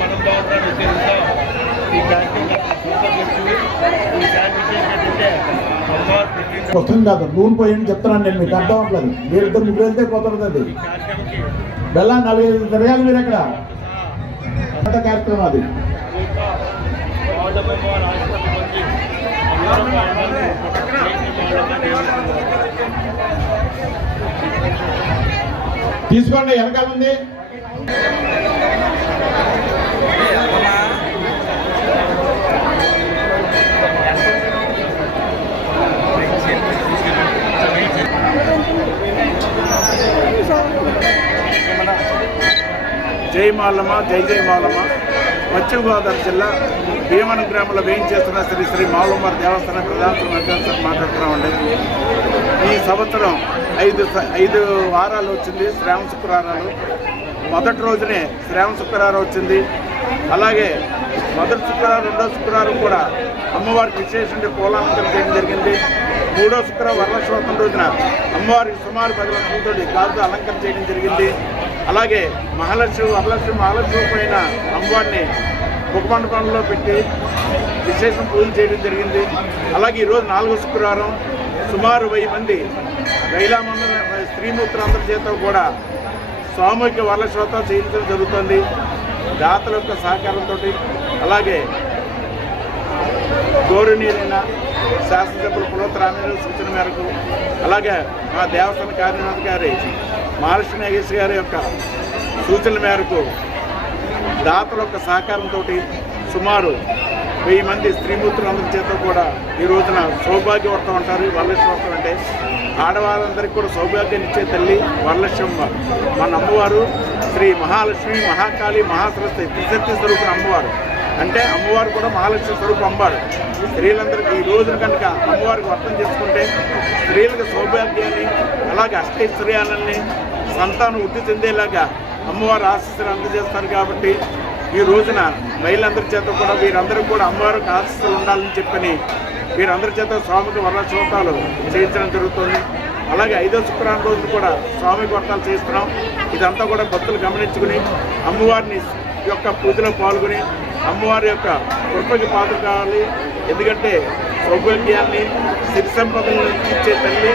మనం బాగుంటాం ఉద్దేశంతో ఈ వస్తుంది కాదు నూనె పోయింది చెప్తున్నాను నేను మీకు అర్థం అవ్వట్లేదు. మీరిద్దరు ముగ్గురు వెళ్తే కుదరదు. అది బెల్లా 4 తిరగాలి మీరు ఎక్కడ కార్యక్రమం అది. తీసుకోండి వెనకాల ఉంది. జై మాలమ్మ, జై జై మాలమ్మ. పశ్చిమ గోదావరి జిల్లా భీమవరం గ్రామంలో వేయించేస్తున్న శ్రీ శ్రీ మాలమ్మ దేవస్థానం ప్రధాన వెంకటేశ్వర మాట్లాడుతున్నామండి. ఈ సంవత్సరం 5 వారాలు వచ్చింది, శ్రావణ శుక్రవారాలు. మొదటి రోజునే శ్రావణ శుక్రవారం వచ్చింది. అలాగే మొదటి శుక్రవారం, రెండో శుక్రవారం కూడా అమ్మవారికి విశేషంగా పూలాలంకరణ చేయడం జరిగింది. మూడో శుక్రవారం వరలక్ష్మి రోజున అమ్మవారికి సుమారు 10 లక్షలతో గాజుతో అలంకరణ చేయడం జరిగింది. అలాగే మహాలక్ష్మి పైన అమ్మవారిని ముఖమండపంలో పెట్టి విశేషం పూజలు చేయడం జరిగింది. అలాగే ఈరోజు 4వ శుక్రవారం సుమారు 1000 మంది మహిళా స్త్రీమూర్తులందరి చేత కూడా సామూహిక వరలక్ష్మి చేయించడం జరుగుతుంది దాతల యొక్క సహకారంతో. అలాగే గౌరవనీయులైన శాసనసభ్యులు పులోత్తరామయ్య సూచన మేరకు, అలాగే మా దేవస్థాన కార్యనిర్వాహకారి మహాలక్ష్మి నాగేశ్వర గారి యొక్క సూచనల మేరకు దాతల యొక్క సహకారంతో సుమారు 1000 మంది స్త్రీమూర్తులందరి చేత కూడా ఈ రోజున సౌభాగ్యవర్తం అంటారు. వరలక్ష్మి వ్రతం అంటే ఆడవాళ్ళందరికీ కూడా సౌభాగ్యాన్ని ఇచ్చే తల్లి వరలక్ష్మమ్మ. మన అమ్మవారు శ్రీ మహాలక్ష్మి, మహాకాళి, మహాసరస్వతి త్రిశక్తి స్వరూపం అమ్మవారు. అంటే అమ్మవారు కూడా మహాలక్ష్మి స్వరూపం అమ్మవారు. స్త్రీలందరికీ ఈ రోజున కనుక అమ్మవారికి వ్రతం చేసుకుంటే స్త్రీలకు సౌభాగ్యాన్ని, అలాగే అష్టైశ్వర్యాలని, సంతానం వృద్ధి చెందేలాగా అమ్మవారు ఆశీస్సులు అందజేస్తారు. కాబట్టి ఈ రోజున మహిళలందరి చేత కూడా వీరందరూ కూడా అమ్మవారికి ఆశీస్సులు ఉండాలని చెప్పని వీరందరి చేత స్వామికి వరలక్ష్మి చేయించడం జరుగుతుంది. అలాగే 5వ శుక్రవారం రోజున కూడా స్వామికి వ్రతాలు చేస్తున్నాం. ఇదంతా కూడా భక్తులు గమనించుకుని అమ్మవారిని యొక్క పూజలో పాల్గొని అమ్మవారి యొక్క కృపకి పాత్ర కావాలి. ఎందుకంటే సౌభాగ్యాన్ని, సిరి సంపదలను ఇచ్చే తల్లి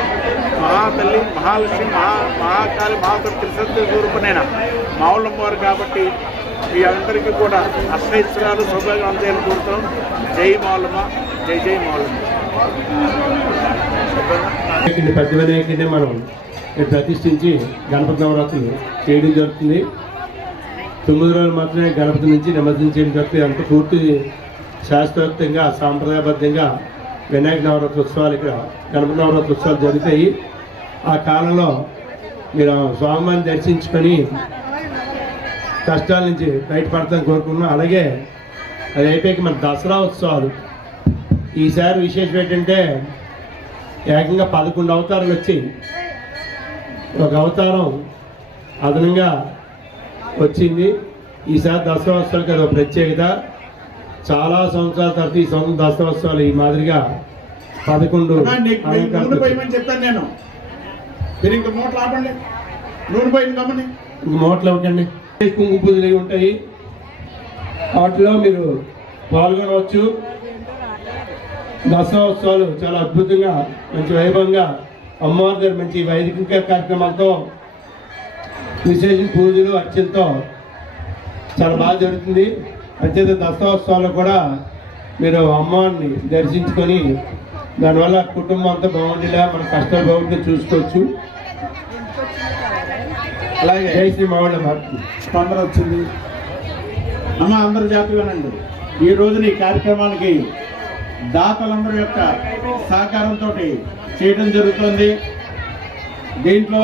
మహాతల్లి మహాలక్ష్మి, మహాకాళి, మహాతల్లి త్రిశక్తి స్వరూపమైన మావులమ్మవారు. కాబట్టి మీ అందరికీ కూడా అష్టైశ్వర్యాలు, సౌభాగ్యం అందేయాలని కోరుతాం. జై మావులమ్మ, జై జై మావులమ్మ. పెద్ద వినాయకుడిని మనం ప్రతిష్ఠించి గణపతి నవరాత్రులు చేయడం జరుగుతుంది. 9 రోజులు మాత్రమే గణపతి నుంచి నిమజ్జనం చేయడం జరుగుతుంది. అంత పూర్తి శాస్త్రోక్తంగా, సాంప్రదాయబద్ధంగా వినాయక నవరాత్రి ఉత్సవాలు, ఇక్కడ గణపతి నవరాత్రి ఉత్సవాలు జరుగుతాయి. ఆ కాలంలో మీరు స్వామివారిని దర్శించుకొని కష్టాల నుంచి బయటపడతాను కోరుకున్నాం. అలాగే అది అయిపోయాక మన దసరా ఉత్సవాలు ఈసారి విశేషం ఏంటంటే ఏకంగా 11 అవతారాలు వచ్చి ఒక అవతారం అదనంగా వచ్చింది. ఈసారి దసరా ఉత్సవాలకి అది ఒక ప్రత్యేకత. చాలా సంవత్సరాల తర్వాత ఈ దసరా ఉత్సవాలు ఈ మాదిరిగా 11 చెప్పాను నేను. ఇంక మూటలు ఆపండి, నూనె పోయింది కమ్మని ఇంక మూటలు ఇవ్వకండి. కుంకుమ పూజలు ఉంటాయి, వాటిలో మీరు పాల్గొనవచ్చు. దసరా ఉత్సవాలు చాలా అద్భుతంగా, మంచి వైభవంగా అమ్మవారి దగ్గర మంచి వైదిక కార్యక్రమాలతో, విశేష పూజలు, అర్చనతో చాలా బాగా జరుగుతుంది. అంచేత దసరా ఉత్సవాలు కూడా మీరు అమ్మవారిని దర్శించుకొని దానివల్ల కుటుంబం అంతా బాగుండేలా, మన కష్టాలు బాగుంటే చూసుకోవచ్చు. అలాగే జై శ్రీ మావులమ్మ స్పందన వచ్చింది. అమ్మ అందరు జాతీయనండి. ఈ రోజున ఈ కార్యక్రమానికి దాతలందరి యొక్క సహకారంతో చేయడం జరుగుతుంది. దీంట్లో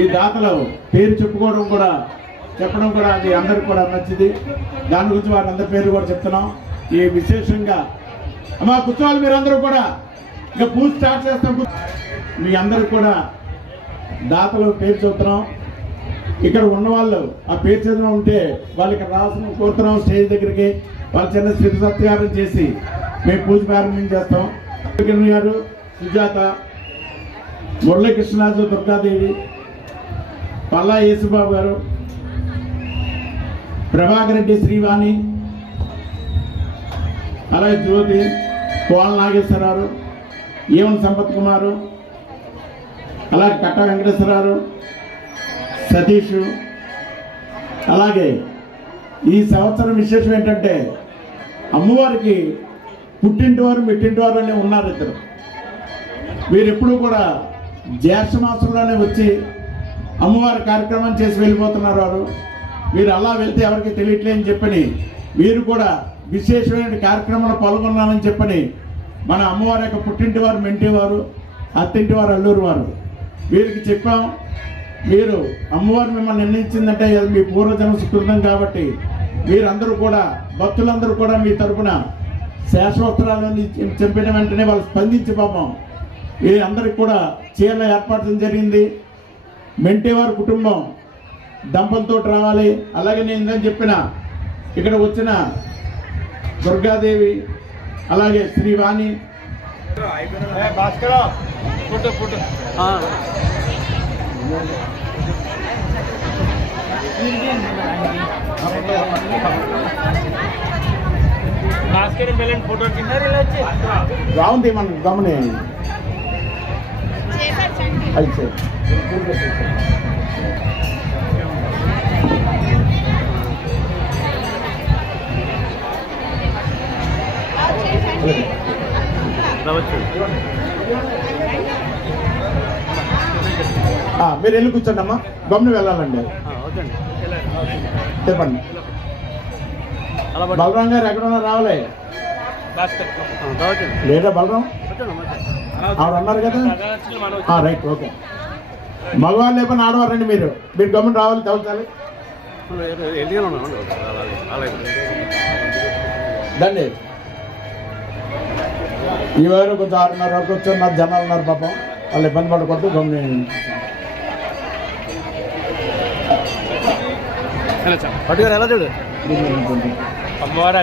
ఈ దాతలు పేరు చెప్పడం కూడా అది అందరికి కూడా మంచిది. దాని గురించి వారి అందరి పేరు కూడా చెప్తున్నాం. ఈ విశేషంగా అమ్మా కూర్చోవాలి మీరందరూ కూడా. ఇక పూజ స్టార్ట్ చేస్తాం. మీ అందరికి కూడా దాతలు పేరు చెబుతున్నాం. ఇక్కడ ఉన్నవాళ్ళు ఆ పేరు చదివిన ఉంటే వాళ్ళకి రాసిన కోరుతున్నాం. స్టేజ్ దగ్గరికి వాళ్ళు చిన్న స్థితి సత్కారం చేసి మేము పూజ ప్రారంభించేస్తాం. గారు, సుజాత, మురళీకృష్ణరాజు, దుర్గాదేవి, పల్లా యేసుబాబు గారు, ప్రభాకర్ రెడ్డి శ్రీవాణి, అలాగే జ్యోతి, కోల నాగేశ్వరరావు, ఏవన్ సంపత్ కుమారు, అలాగే కట్ట వెంకటేశ్వరరావు, సతీష్. అలాగే ఈ సంవత్సరం విశేషం ఏంటంటే అమ్మవారికి పుట్టింటి వారు మెట్టింటి వారు అని ఉన్నారు ఇద్దరు. వీరెప్పుడు కూడా జ్యేష్ఠ మాసంలోనే వచ్చి అమ్మవారి కార్యక్రమం చేసి వెళ్ళిపోతున్నారు వారు. వీరు అలా వెళ్తే ఎవరికి తెలియట్లేదని చెప్పని వీరు కూడా విశేషమైన కార్యక్రమంలో పాల్గొన్నానని చెప్పని మన అమ్మవారి యొక్క పుట్టింటి వారు మెంటి వారు, అత్తింటి వారు, అల్లూరు వారు వీరికి చెప్పాం. మీరు అమ్మవారు మిమ్మల్ని నిర్ణయించిందంటే అది మీ పూర్వజన్మ సుకృతం కాబట్టి మీరందరూ కూడా భక్తులందరూ కూడా మీ తరపున శాశ్వత్రాలని చెప్పిన వెంటనే వాళ్ళు స్పందించి పాపం వీరందరికి కూడా చీరల ఏర్పాటు చేయడం జరిగింది. మెంటేవారి కుటుంబం దంపలతో రావాలి. అలాగే నేను ఇందని చెప్పిన ఇక్కడ వచ్చిన దుర్గాదేవి, అలాగే శ్రీవాణి, బాగుంది మన గమని అయితే మీరు వెళ్ళి కూర్చోండి అమ్మా, గమ్మున వెళ్ళాలండి. చెప్పండి. బలరాం గారు ఎక్కడున్నా రావాలి లేదా? బలరాం ఆవిడ అన్నారు కదా, రైట్, ఓకే. మగవాళ్ళు లేకపోతే ఆడవారండి, మీరు గమ్మున రావాలి, తవ్వుతాలి దండి. ఈవారు కొంచెం 6:30 వరకు వచ్చారు, జనాలు ఉన్నారు పాపం, వాళ్ళు ఇబ్బంది పడకూడదు. గమ్ముని పట్టుగారు ఎలా చూడు అమ్మవారు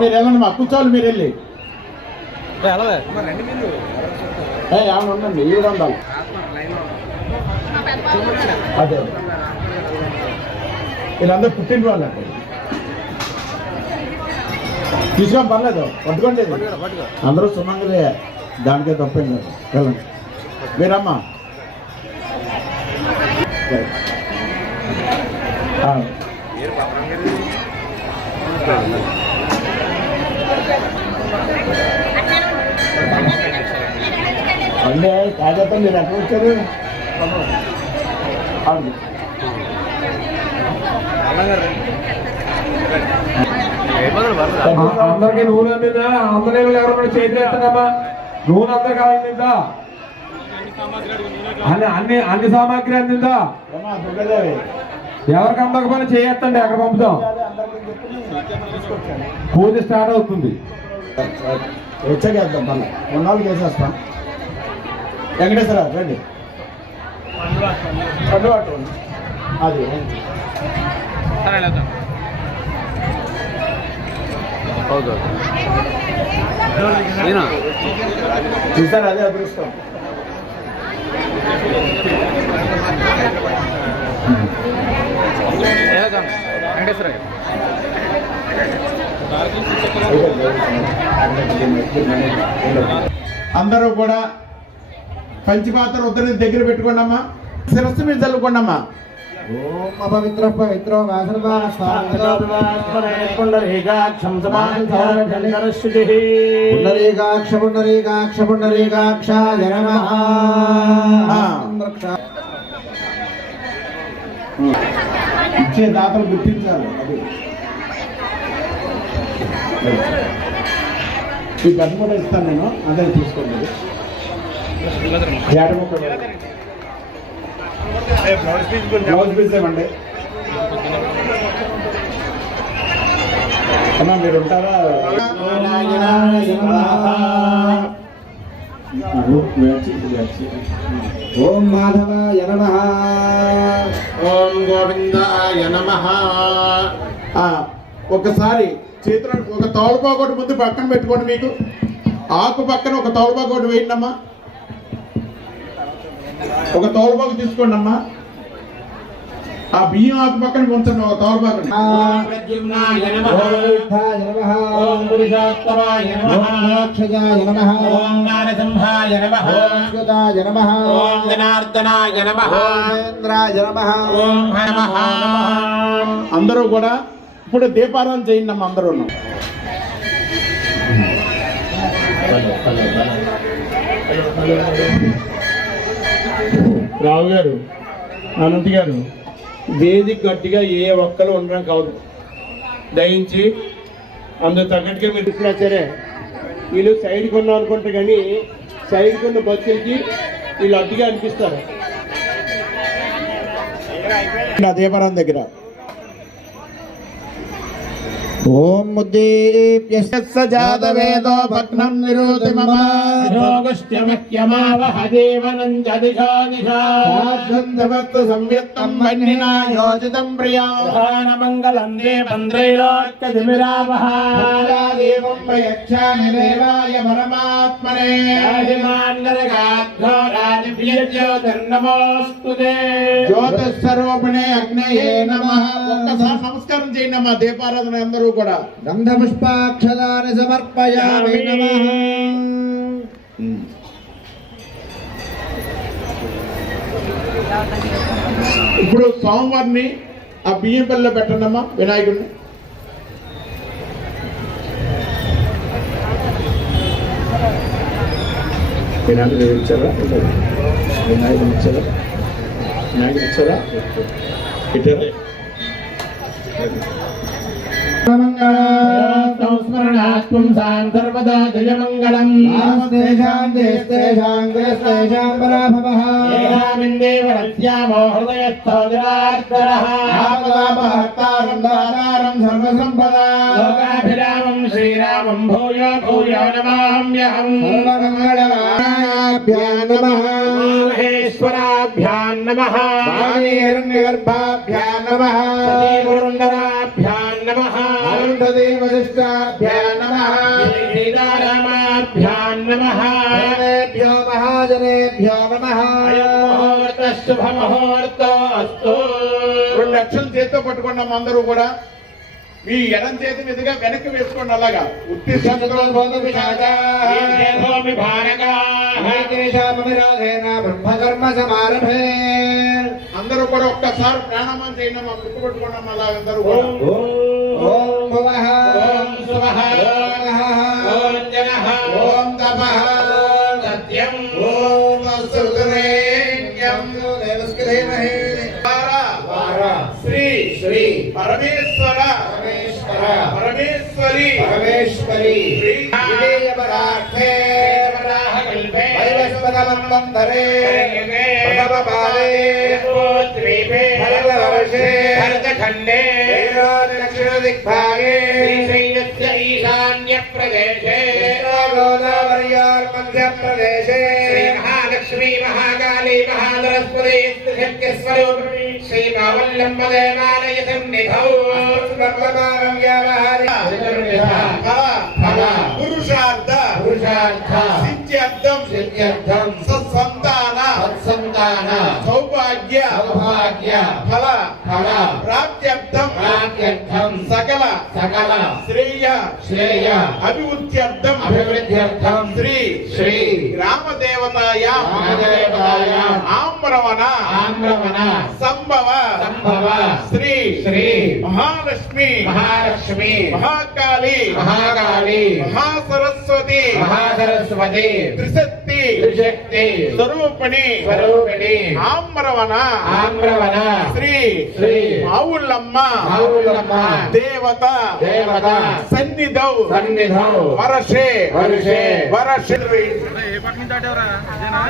మీరు వెళ్ళండి, మా కూర్చోవాలి, మీరు వెళ్ళి ఏమన్నా ఉండండి, ఈవిడ ఉండాలి. అదే వీళ్ళందరూ పుట్టిన వాళ్ళు అక్కడ తీసుకోం, పర్లేదు, పట్టుకోండి. అందరూ సుమంగలే, దానికే తప్పేం లేదు. వెళ్ళండి మీరమ్మా. అంటే కాకపోతే మీరు ఎక్కడ వచ్చారు? అందరికి నూనె అందిందా? అందరూ ఎవరైనా చేతులు ఎత్తనమ్మా, నూనె అందరికి అందిందా? అన్ని సామాగ్రి అందిందా? ఎవరికి అందకపోయినా చేయొద్దండి, అక్కడ పంపుతాం. పూజ స్టార్ట్ అవుతుంది. వచ్చేద్దాం, మళ్ళీ 2 నాలుగు చేసేస్తాం. వెంకటేశ్వర రండి, అది చూసారు, అదే అదృష్టం. అందరూ కూడా పంచపాత్ర ఉద్దరి దగ్గర పెట్టుకోండి అమ్మా, శిరస్సు మీద చల్లుకోండి అమ్మా. ఇచ్చే దాతలు గుర్తించాలి. అది ఈ గడ్డ కూడా ఇస్తాను నేను, అందరూ తీసుకోండి. బ్లౌజ్ పీస్ ఇవ్వండి అమ్మా, మీరు ఉంటారా? ఓం మాధవాయ నమః, ఓం గోవిందాయ నమః. ఒకసారి చేతులు ఒక తోలుపాకోటి ముందు పక్కన పెట్టుకోండి. మీకు ఆకు పక్కన ఒక తోలుపాకోటి వేయండి అమ్మా. ఒక తోలుపాకు తీసుకోండి అమ్మా. ఆ బియ్యం ఆకు పక్కన ఉంచండి, ఒక తోల పక్కన. ప్రద్యుమ్నాయ నమః ఓం పురుషోత్తమాయ నమః ఓం నారసింహాయ నమః ఓం జనార్దనాయ నమః ఓం నమః. అందరూ కూడా ఇప్పుడు దీపారాధన చేయండి అమ్మ. అందరూ రావు గారు, అనంత్ గారు, వేదిక గట్టిగా ఏ ఒక్కరు ఉండడం కాదు. దయించి అందుకు తగ్గట్టుగా మీరు ఇచ్చినా సరే వీళ్ళు సైడ్కి ఉన్నాం అనుకుంటే కానీ సైడ్కి ఉన్న భక్తులకి వీళ్ళు అడ్డుగా అనిపిస్తారు. దీపారాధన దగ్గర ఓం జాతవేదో భగ్నం నిరోధి మమ రోగశ్చమక్యమావహ దేవనం జదిశా దిశా సంవ్యక్తం వన్నినా యోజితం ప్రియం మంగళం దేవం త్రైలోక్యధిమిరావహ దేవం ప్రయచ్ఛామి దేవాయ పరమాత్మనే రాజమాజ్ఞోరాజ్యోతిర్నమోస్తుతే జ్యోతిస్వరూపిణే అగ్నయే నమః. ఒక్కసారి నమస్కారం చేయండి అమ్మా. దీపారాధన అందరూ కూడా గంధపుష్పాక్షదాని సమర్పయామి నమః. ఇప్పుడు స్వామివారిని ఆ బియ్యం పల్లెలో పెట్టండి అమ్మా. వినాయకుడిని వినాయకుడు ఇచ్చారా? వినాయకుడు ఇచ్చారా? వినాయకుడు ఇచ్చారా? ఇట్టారా? సంస్మరణాత్మం సర్వదా జయమంగళం ఏనామిందేవరస్యామో హృదయస్థో జనార్దనః లోకాభిరామం శ్రీరామం భూయో భూయో నమామ్యహం మహేశ్వరాభ్యాం నమః హిరణ్యగర్భాభ్యాం నమః. సతీపురందరాభ్యాం నమః వశిష్టాభ్యాం నమః. సీతారామాభ్యాం నమః సర్వేభ్యో మహాజనేభ్యో నమః. శుభముహూర్తోస్తు. 2 అక్షలు చేతితో పట్టుకోండి అమ్మ. అందరూ కూడా మీ ఎడం చేతి మీదుగా వెనక్కి వేసుకోండి. అలాగా బ్రహ్మకర్మ సమారభే. అందరూ కూడా ఒక్కసారి ప్రాణామం చేయండి అమ్మా. గుర్తుపెట్టుకోండి అమ్మా. అలా అందరూ కూడా ఓం భువః ఓం శుభః ఓం జనః ఓం తపః సత్యం ఓం సుగ్రీవ్యం శ్రీ శ్రీ పరమేశ్వర పరమేశ్వర పరమేశ్వరి పరమేశ్వరి విజయపరార్థే కల్పే వైవస్వతమంతరే ప్రథమపాదే ద్వీపే భరతవర్షే భరతఖండే దక్షిణదిగ్భాగే శ్రీశైలస్య ఈశాన్యప్రదేశే గోదావర్యార్మధ్యప్రదేశే శ్రీమహాలక్ష్మీ మహాకాళీ మహాసరస్వతీ శక్తిస్వరూపిణీ శ్రీమావల్లంబదేవాలయ సన్నిధౌ వర్తమానం వ్యావహారిక పురుషార్థ పురుషార్థ సిద్ధ్యర్థం సిద్ధ్యర్థం సత్సంతాన సత్సంతాన సౌభాగ్య సౌభాగ్య ఫల ఫల ప్రాప్త్యర్థం ప్రాప్త్యర్థం సకల సకల శ్రేయ శ్రేయ అభివృద్ధ్యర్థం అభివృద్ధ్యర్థం శ్రీ శ్రీ గ్రామదేవతాయాం గ్రామదేవతాయాం ఆమ్రవణ ఆమ్రవణ సంభవ సంభవ శ్రీ శ్రీ మహాలక్ష్మి మహాలక్ష్మి మహాకాళి మహాకాళి మహాసరస్వతి మహాసరస్వతి త్రిశక్తి త్రిశక్తి స్వరూపిణి స్వరూపిణి ఆమ్రవణ ఆమ్రవణ శ్రీ శ్రీ మావుళ్ళమ్మ మావుళ్ళమ్మ దేవత దేవత సన్నిధౌ సన్నిధౌ వర్షే వర్షే వర్షే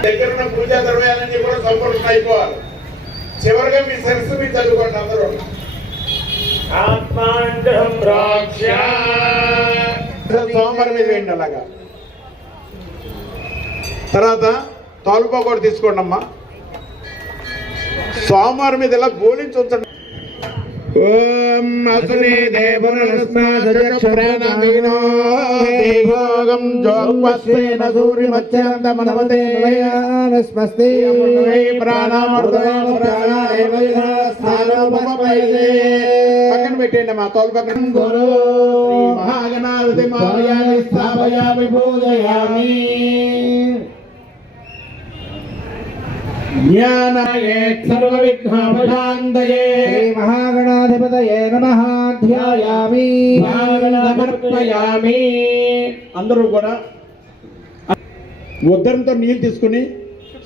దగ్గర ఉన్న పూజా ద్రవ్యాలన్నీ కూడా సంపూర్ణ అయిపోవాలి. చివరిగా మీ సరస్సు మీరు చదువుకోండి అందరూ. ఆత్మాండం రాక్ష సోమవారం మీద వేయండి అలాగా. తర్వాత తోలుపా కూడా తీసుకోండి అమ్మా. సోమవారం మీద ఇలా గోలించి ఉంచండి. ఓం అసునే దేవనస్మాదజక్షప్రణవీనో దేవోగం జోగ్వస్వేన సూర్యమచ్చందమనవతే స్వస్తి పక్కన పెట్టండి మా తోలు పక్కన గురు మహాగణాధిపతి మాయామి స్థాపయామి పూజయామి జ్ఞానాయే సర్వ విఘ్నోపశాంతయే మహాగణాధిపతయే నమః ధ్యాయామి సమర్పయామి. అందరూ కూడా ఉద్దరంతో నీళ్ళు తీసుకుని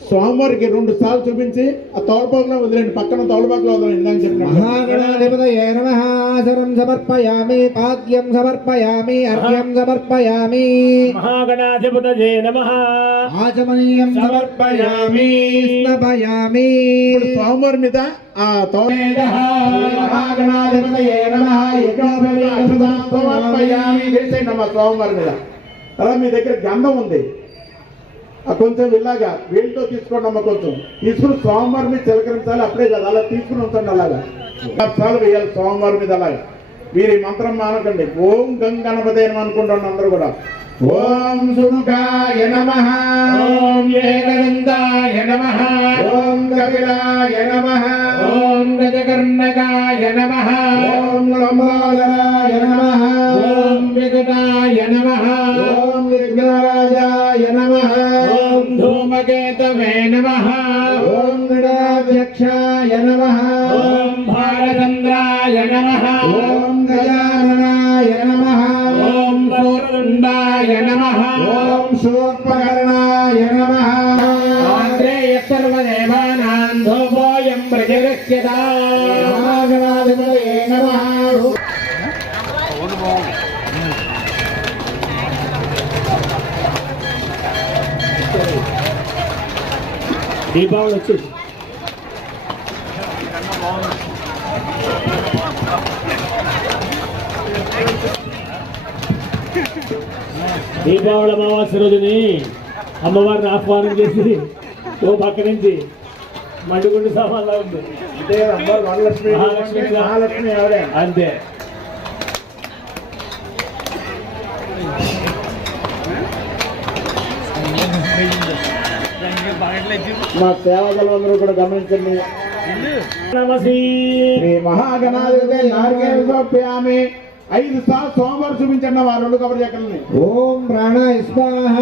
స్వామివారికి 2 సార్లు చూపించి ఆ తోలపాకులో వదిలేండి. పక్కన తోలపాకులో వదిలేండి. ఇందాక చెప్పినట్టు మహాగణాధిపతయే నమః శరం సమర్పయామి పాద్యం సమర్పయామి అర్ఘ్యం సమర్పయామి మహాగణాధిపతయే నమః ఆచమనీయం సమర్పయామి స్నపయామి. ఇప్పుడు స్వామివారి మీద ఆ మహాగణాధిపతయే నమః సమర్పయామి చేసేయండి అమ్మా స్వామివారి మీద. అలా మీ దగ్గర గంధం ఉంది, కొంచెం ఇలాగా వేలితో తీసుకోండి అమ్మ. కొంచెం తీసుకుని స్వామివారి మీద చిలకరించాలి. అప్పుడే కదా అలా తీసుకుని ఉంచండి. అలాగా 10 సార్లు వేయాలి స్వామివారి మీద. అలాగా మీరు ఈ మంత్రం మానకండి. ఓం గంగణపతే అనుకుంటాను అందరూ కూడా. ఓం సుముఖాయ నమః, ఓం ఏకదంతాయ నమః, ఓం కపిలాయ నమః, ఓం గజకర్ణకాయ నమః, ఓం లంబోదరాయ నమః, ఓం వికటాయ నమః, ఓం విఘ్నరాజాయ నమః, ఓం ధూమకేతవే నమః, ఓం గణాధ్యక్షాయ నమః, ఓం భారచంద్రాయ నమః, ఓం గజాననాయ నమః, ఓం సూర్యకుండాయ నమః, ఓం శూర్పకర్ణాయ నమః. ఆంధ్రేయ సర్వదేవానాం ధూపోయం ప్రజగస్యతా. మహాగణాధిపతయే నమః. దీపావళి వచ్చేసి దీపావళి అమావాస్య రోజుని అమ్మవారిని ఆహ్వానం చేసి ఓ పక్క నుంచి మండుగుండు సామాన్లా ఉంది. అంటే అమ్మవారు వరలక్ష్మి, మహాలక్ష్మి ఆవిడే. అంతే. మా సేవకులందరూ కూడా గమనించండి. నమసి శ్రీ మహాగణాధిపతి నారికేళ సమర్పయామి. 5 సార్లు సోమవారం చూపించండి ఆ 2 కొబ్బరి చెక్కలని. ఓం ప్రాణాయ స్వాహ,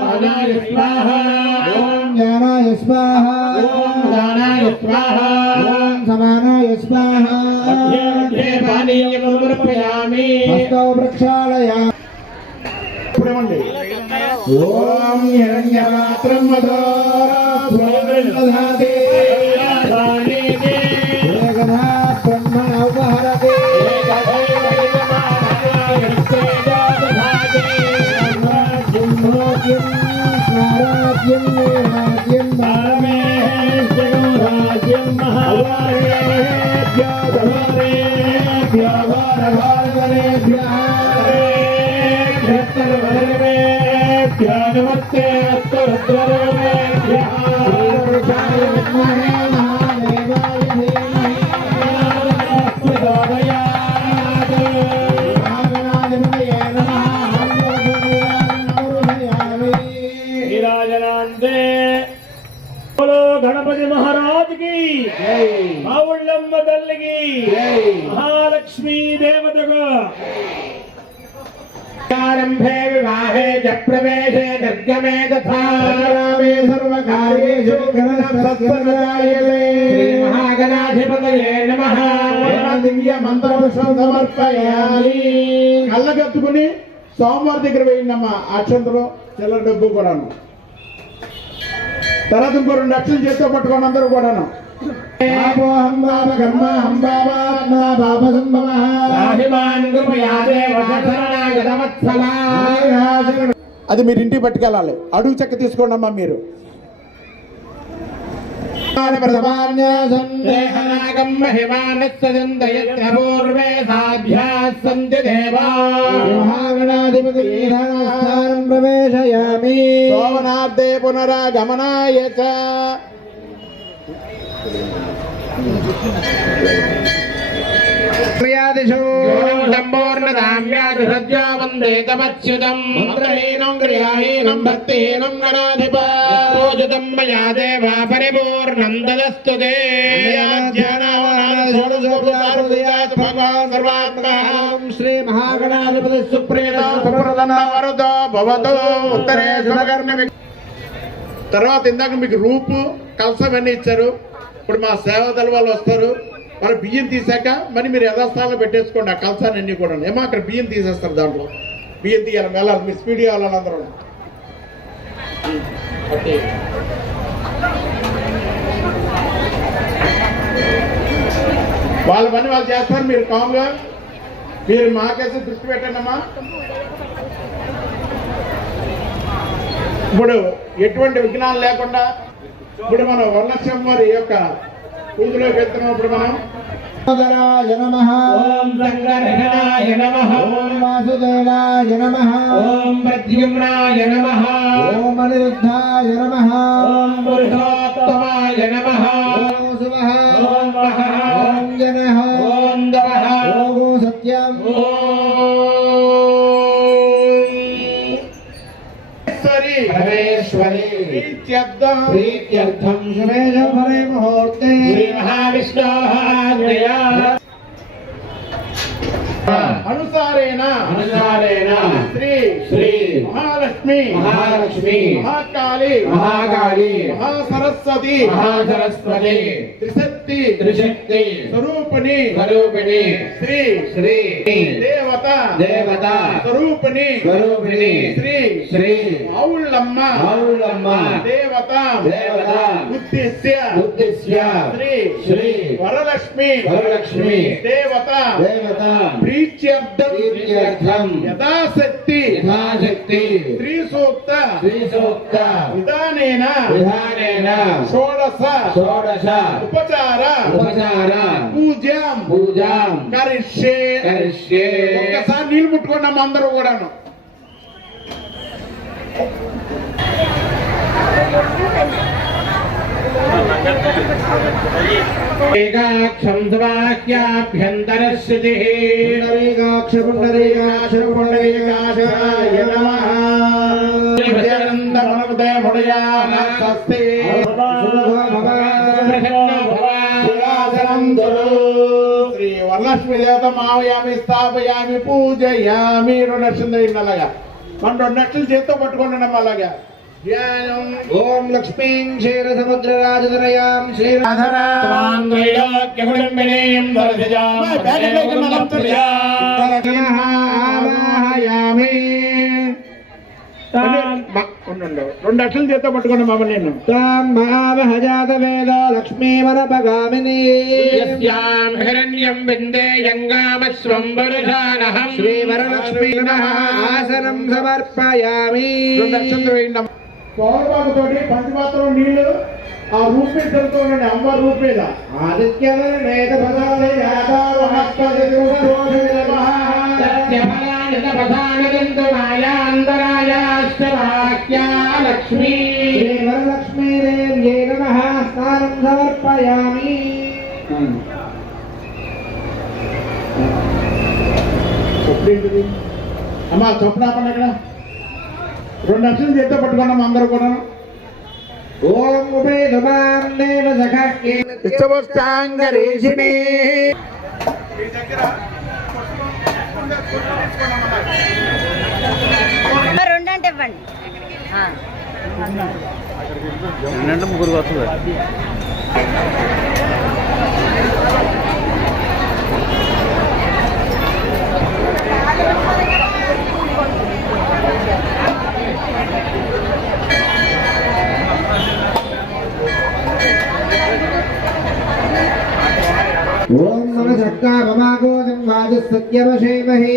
ప్రాణాయ స్వాహ, ఓం జ్ఞానాయ స్వాహ, ఓం దానాయ స్వాహ, ఓం సమానాయ స్వాహ. మధ్యే పానీయం సమర్పయామి. హస్తౌ ప్రక్షాళయామి. ఇప్పుడేమండి ఓం హిరణ్యపాత్రం మధోరాధి ఏకదా బ్రహ్మ ఉపహరతి. రాజ్యం స్వరాజ్యం రాజ్యం నమస్తే గణపతి మహారాజుకి, మావుళ్ళమ్మ తల్లికి, మహాలక్ష్మీ దేవతకు. ఆరంభే వివాహే చ ప్రవేశే నిర్గమే తథా సర్వకార్యేషు గణపతిర్జాయతే. మహాగణాధిపతయే నమః. దివ్య మంత్రపుష్పం సమర్పయామి. కళ్ళగత్తుకుని సోమవారి దగ్గర వేయండమ్మా. అక్షంతలు చిల్లర డబ్బు కూడాను. తర్వాత ఇంకో 2 అక్షలు చేతితో పట్టుకోండి అందరూ కూడాను. ఆపోహం బాబ కర్మ హం బాబాత్మ బాబ సంభవః. రాహిమాన్ కృపయా దేవ శరణాగతవత్సలా. అది మీరు ఇంటికి పట్టుకెళ్ళాలి. అడుగు చెక్క తీసుకోండి అమ్మా మీరు. దేహనాగం మహిమానస్య చింతయత్ర పూర్వే సాధ్యాः సంతి దేవా. మహాగణాధిపతి స్థానం ప్రవేశయామి. శోభనార్థే పునరాగమనాయ చ. సంపూర్ణదామ్యాదిసజ్జా వందే తమచ్యుతం మంత్రహీనం క్రియాహీనం భక్తిహీనం గణాధిపూజితం మయా దేవా పరిపూర్ణం దదస్తు తే శ్రీ మహాగణాధిపతి సుప్రీతో భవతో ఉత్తరే శుభకర్ణ. తర్వాత ఇందాక మీకు రూపు కలసం అన్నీ ఇచ్చారు. ఇప్పుడు మా సేవాదళ వాళ్ళు వస్తారు. మరి బియ్యం తీసాక మరి మీరు యథాస్థానంలో పెట్టేసుకోండి ఆ కలసాన్ని అన్ని కూడా. ఏమో అక్కడ బియ్యం తీసేస్తారు, దాంట్లో బియ్యం తీయాలి. వెళ్ళాలి, మీ స్పీడ్ కావాలని అందరూ వాళ్ళ పని వాళ్ళు చేస్తారు. మీరు కామ్గా మీరు మాకేసి దృష్టి పెట్టండి అమ్మా. ఇప్పుడు ఎటువంటి విఘ్నాలు లేకుండా ఇప్పుడు మనం వర్ణక్షం వారి యొక్క పూజలోకి వెళ్తున్నప్పుడు మనం ఓం నమః, ఓం సంగర్హణాయ నమః, ఓం వాసుదేవాయ నమః, ఓం ప్రద్యుమ్నాయ నమః, ఓం అనిరుద్ధాయ నమః, ఓం పురుషోత్తమాయ నమః, ఓం శివః, ఓం వహః, ఓం జనః, ఓం దవః, ఓం సత్యం, పరమేశ్వరి ప్రీత్యర్థం శుభే ముహూర్తే శ్రీ మహావిష్ణోః ఆజ్ఞయా అనుసారేణ శ్రీ శ్రీ మహాలక్ష్మి మహాకాళి మహాసరస్వతి త్రిశక్తి స్వరూపిణి శ్రీ దేవత స్వరూపిణి శ్రీ ఔళ్ళమ్మ దేవత ఉద్దేశ్య శ్రీ వరలక్ష్మి దేవత ప్రీత్యర్థం యథాశక్తి శ్రీ సూక్త విధానేన షోడశ ఉపచార పూజాం కరిష్యే. ఒక్కసారి నీళ్ళు ముట్టుకున్నాం అందరూ కూడాను. ఏకాక్షం సవాక్యాభ్యంతరశ్రుతి పుండరీకాక్ష నమః. శ్రీ వరలక్ష్మి దేవత మావయామి స్థాపయామి పూజయామి. 2 లక్షలు అలాగా మన 2 లక్షలు చేత్తో పట్టుకోండి అలాగా. ఓం లక్ష్మీం క్షీరసముద్రరాజధరయాం ఆవాహయామి. 2 లక్షలు చేత్తో పట్టుకోండి మమ్మ. నేను మహామహజాత వేద లక్ష్మీవరపగామిని హిరణ్యం విందేయంగామస్వం పురుషానహం శ్రీవరలక్ష్మీ నమః. ఆసనం సమర్పయామి. 2 లక్షలు వేయండి. పౌరబాబుతోటి పంచపాత్రం నీళ్లు ఆ రూపే తెలుతూ ఉండండి. అమ్మ రూపేద లక్ష్మీ వరలక్ష్మీదేవ్యై నమః. స్నానం సమర్పయామి. చెప్పుడేంటిది అమ్మా? చెప్పుడాపండి అక్కడ. 2 లక్షలు చేత పట్టుకున్నాం అందరూ కూడా. ఓం ఉపేదమాం దేవ సఖాఖ్యే ఇష్టవష్టాంగరేషిణి. రెండంటే ఇవ్వండి. ముగ్గురు వస్తుంది. ఓం నమ సక్కా మమాగోదం వాజసత్యమశేమహే.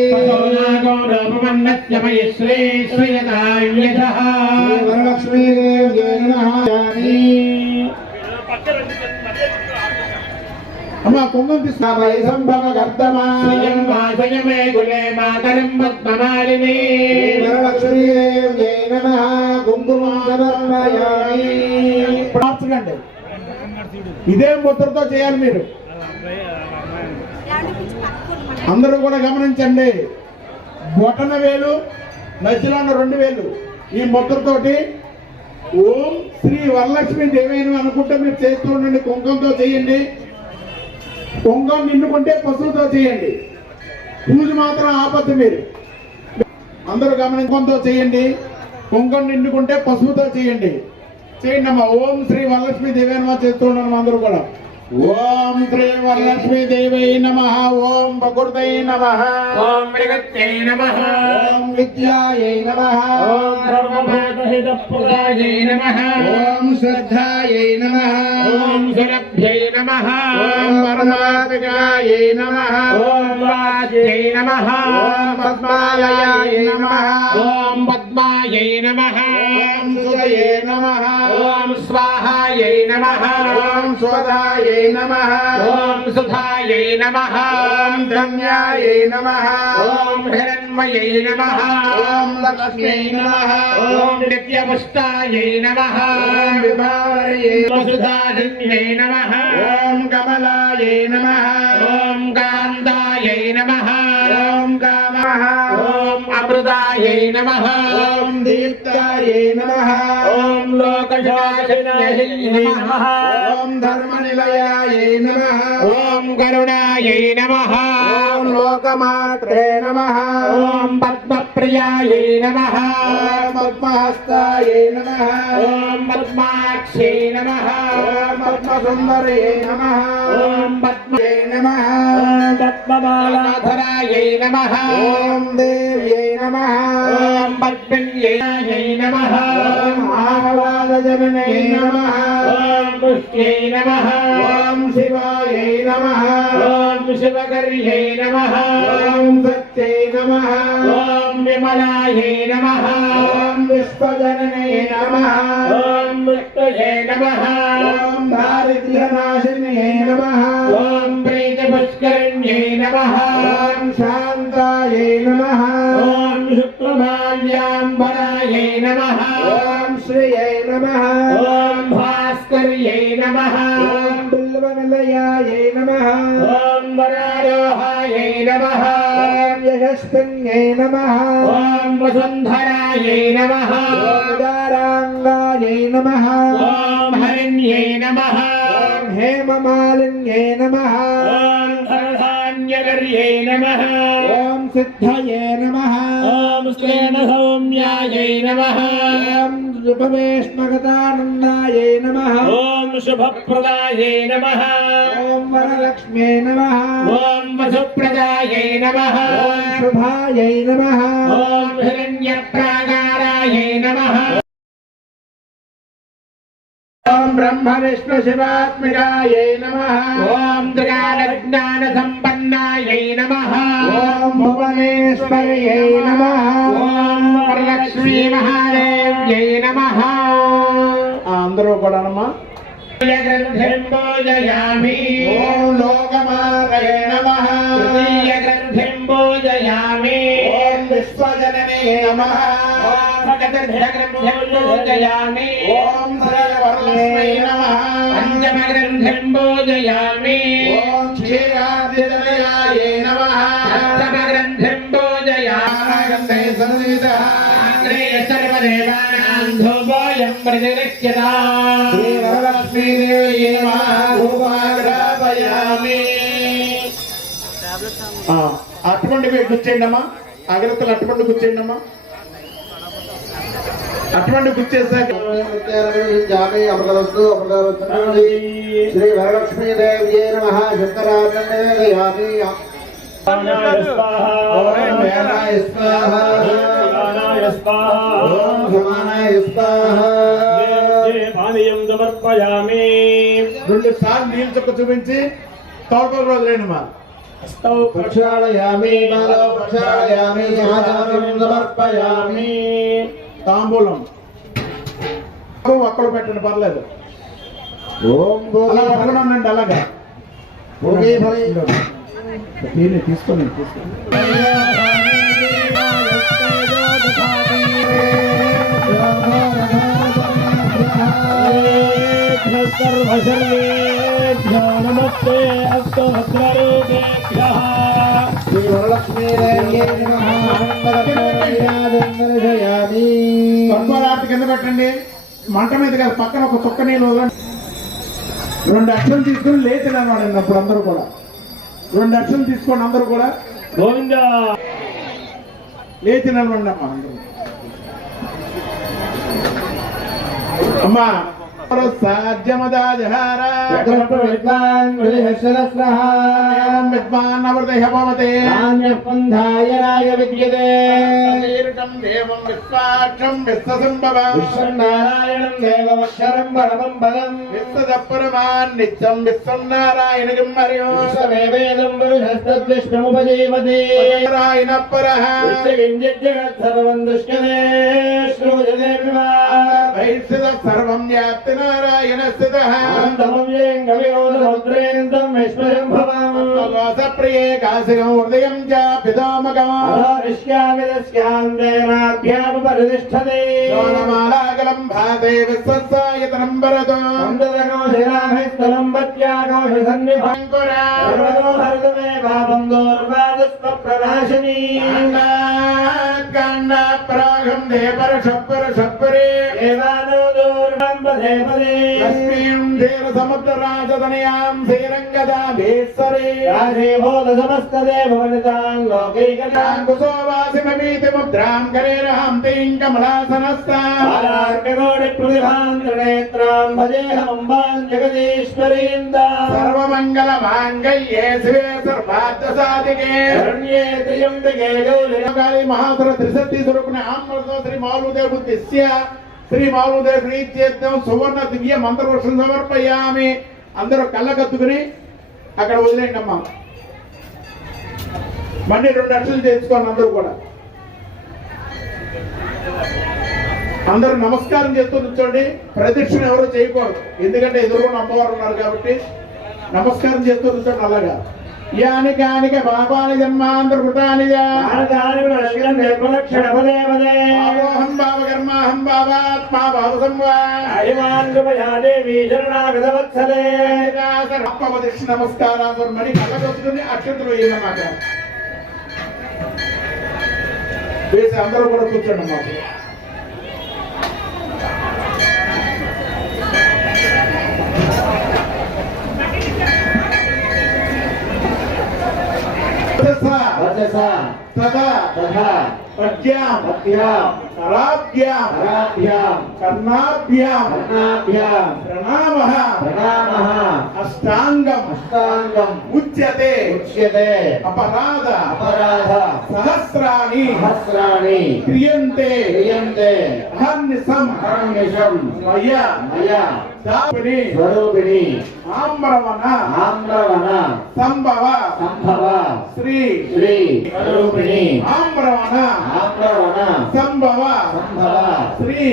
వరలక్ష్మీదేవ్యై నమః. అమ్మా కుంభం తీసుకురా. సంభవ కర్తమా వరలక్ష్మీదేవ్యై నమః. కుంకుమం సమర్పయామి. మార్చకండి. ఇదే ముద్రతో చేయాలి మీరు. ఏమండి? అందరూ కూడా గమనించండి. బొటన వేలు మధ్యలో ఉన్న 2 వేలు ఈ మొక్కలతోటి ఓం శ్రీ వరలక్ష్మి దేవేను అనుకుంటే మీరు చేస్తూ ఉండండి. కుంకుమతో చేయండి. కుంకుమ నిండుకుంటే పసుపుతో చేయండి. పూజ మాత్రం ఆపద్దు. మీరు అందరూ గమనించుకుంటూ చేయండి. కుంకుమ నిండుకుంటే పసుపుతో చేయండి. చేయండి అమ్మా. ఓం శ్రీ వరలక్ష్మి దేవేనమా చేస్తూ ఉన్నాను అందరూ కూడా. ఓం శ్రీ వరలక్ష్మి దేవై నమః. ఓం ప్రకృతై నమః. ఓం మృగత్యై నమః. ఓం విద్యాయై నమః. ఓం సర్వభూతహితప్రదాయై నమః. ఓం శ్రద్ధాయై నమః. ఓం సురభ్యై నమః. ఓం పరమాత్మికాయై నమః. ఓం రాజ్యై నమః. ఓం పద్మాలయాయై నమః. ఓం పద్మాయై నమః. ఓం సుదయే నమః. ఓం స్వాహాయై నమః. ఓం స్వదాయై నమః. ఓం సుధాయై నమః. ఓం ధన్యాయై నమః. ఓం హిరణ్మయై నమః. ఓం లక్ష్మ్యై నమః. ఓం నిత్యపుష్టాయై నమః. ఓం విభావయై వసుధారణ్యై నమః. ఓం కమలాయై నమః. ఓం కాందాయై నమః. ఓం కామః. ఓం అమృతాయై నమః. ఓం దీప్తాయై నమః. ఓం లోకశాసనాయై నమః. ఓం ధర్మనిలయాయై నమః. ఓం కరుణాయై నమః. ఓం లోకమాత్రే నమః. ఓం పద్మప్రియాయై నమః. ఓం పద్మహస్తాయై నమః. ఓం పద్మాక్షై నమః. ఓం పద్మసుందర్యై నమః. ఓం పద్మయై నమః. పద్మమాలాధరాయై నమః. ఓం దేవ్యై నమః. ఓం పద్మిన్యై నమః. ఓం ఆహ్లాదజననే నమః. ఓం పుష్ట్యై నమః. ఓం శివాయై నమః. ఓం శివకర్యై నమః. ఓం సత్యై నమః. ఓం విమలాయై నమః. ఓం విశ్వజననే నమః. ఓం మృత్యుజై నమః. ఓం దారిద్ర్యనాశినే నమః. ఓం ప్రీతిపుష్కరిణ్యై నమః. ఓం శాంతాయై నమః. ఓం శుక్లమాల్యాంబరాయై నమః. ఓం శ్రియై నమః. ఓం భాస్కర్యై నమః. ఓం బిల్వనిలయాయై నమః. ఓం వరారోహాయై నమః. ఓం యశస్విన్యై నమః. ఓం వసుంధరాయై నమః. ఓం ఉదారాంగాయై నమః. ఓం హరిణ్యై నమః. ఓం హేమమాలిన్యై నమః. ఓం ధనధాన్యకర్యై నమః. ఓం సిద్ధయే నమః. ఓం శ్రేణ సౌమ్యాయై నమః. ఓం ఉపవేష్మగతానందాయై నమః. ఓం శుభప్రదాయై నమః. ఓం వరలక్ష్మ్యై నమః. ఓం వసుప్రదాయై నమః. ఓం శుభాయై నమః. ఓం హిరణ్యప్రాకారాయై నమః. ఓం బ్రహ్మ విష్ణు శివాత్మికాయై నమః. ఓం త్రికాలజ్ఞాన సంపన్నాయై నమః. ఓం భువనేశ్వర్యై నమః. ఓం వరలక్ష్మీ మహాదేవ్యై నమః. అందరూ కూడానమ్మా. గ్రంథిం పూజయామి. ఓం లోకమాతయే నమః. తృతీయ గ్రంథిం పూజయామి. ఓం విశ్వజననే నమః. ఓం చతుర్థ గ్రంథిం పూజయామి. ఓం శ్రీ వరలక్ష్మీ నమః. పంచమ గ్రంథిం పూజయామి. ఓం క్షీరాబ్ధినిలయాయై నమః. సప్తమ గ్రంథిం పూజయామి. సన్నిధః సర్వదేవానాం ధూపోయం ప్రతిగృహ్యతాం. శ్రీ వరలక్ష్మీ దేవి నమః. ధూపాగ్రాపయామి. అటువంటి కూర్చేయండి అమ్మా. అగరత్తలు అటువంటి కూర్చేయండి అమ్మా. అటువంటి కూర్చేసాక అమృతవస్తు శ్రీ వరలక్ష్మీ దేవి నమః. శంకరాచార్యామి. ప్రాణాయ స్వాహా. ఓం వేదాయ స్వాహా. ప్రాణాయ స్వాహా. ఓం సమానాయ స్వాహా. పానీయం సమర్పయామి. 2 సార్లు నీళ్ళు చుక్క చూపించి తోటలు రోజులేనమ్మా. ప్రక్షాళయామి. మాలో ప్రక్షాళయామి. ఆచార్యం సమర్పయామి. తాంబూలం ఒక్కడు పెట్టండి, పర్లేదు. ఓం అలా పక్కన ఉండండి. అలాగా తీసుకోండి. సర్వసర్వేభ్యో నమస్తే అస్తు భద్రరూపేభ్యః. పట్టుకోరాటి కింద పెట్టండి, మంట మీద కాదు, పక్కన ఒక చుక్క నీళ్ళు వదలండి. 2 అక్షలు తీసుకొని లేచి నిలబడండి. అప్పుడు అందరూ కూడా 2 అక్షలు తీసుకోండి, అందరూ కూడా గోవిందా లేచి నిలబడండి అమ్మా అందరూ. అమ్మా దేవం విశ్వాక్షం విశ్వసంభవం నారాయణం దేవమక్షరం పరమం పదం విశ్వదపరమాన్ నిత్యం విశ్వం నారాయణగం మరియు విశ్వమేవేదం పురుషస్తద్విష్ణుముపజీవతి నారాయణ పరః జగత్సర్వం దుష్కరే శ్రూయతే వివా వైశ్వద సర్వం వ్యాప్తి నారాయణ స్థితః కవియోధముద్రేంద్రం విశ్వశంభవం ప్రియే కాశికం హృదయం చ పితామకం పరితిష్టతే సోనమాలాగలం భాతే విశ్వసాయతనం భరతో స్థలం పత్యాకోశ సన్నిభంకురే పాపం దూర్వాదస్వప్రనాశినీ ప్రాగం దేవర షప్పర షప్పరే దేవానో దూర్ణం పదే పదే లక్ష్మీం ధీర సముద్ర రాజతనయాం శ్రీరంగదాభీశ్వరే రాజేభూత సమస్త దేవవనితాం లోకైకతాం కుశోవాసిమీతి ముద్రాం కరేరహం తీం కమలాసనస్తాం ఆరార్కకోటి ప్రతిభాంతనేత్రాం భజేహమంబాం జగదీశ్వరీందాం సర్వమంగళ మాంగళ్యే శివే సర్వార్థ సాధికే శరణ్యే త్ర్యంబకే గౌరీ కాళీ మహాసుర త్రిశక్తి స్వరూపిణి ఆత్మతో శ్రీ మౌలుదేవ బుద్ధిస్య శ్రీ మౌలుదేవ ప్రీత్యర్థం సువర్ణ దివ్య మంత్రవర్షం సమర్పయామి. అందరూ కళ్ళకత్తుకుని అక్కడ వదిలేండి అమ్మా. మళ్ళీ 2 అక్షలు చేసుకోండి అందరూ కూడా. అందరూ నమస్కారం చేస్తూ కూర్చోండి. ప్రదక్షిణ ఎవరు చేయకూడదు, ఎందుకంటే ఎదురుగా అమ్మవారు ఉన్నారు కాబట్టి నమస్కారం చేస్తూ కూర్చోండి. అలాగా యాని కానిక పాపాని జన్మాంతర్కృతాని పాపోహం భావ కర్మాహం భావాత్మా భావ సంవాదక్షి నమస్కారాలు మరి కళ్ళకొస్తుంది అక్షంతలు వేయన్నమాట. వేసి అందరూ కూడా కూర్చోండి అన్నమాట. తదా పద్యాం కరాభ్యాం కర్ణాభ్యాం ప్రణామః అష్టాంగం ఉచ్యతే అపరాధ సహస్రాణి క్రియంతే అహర్నిశం మయా స్వరూపిణి ఆమ్రవణ సంభవ శ్రీ స్వరూపిణి ఆమ్రవణ సంభవ శ్రీ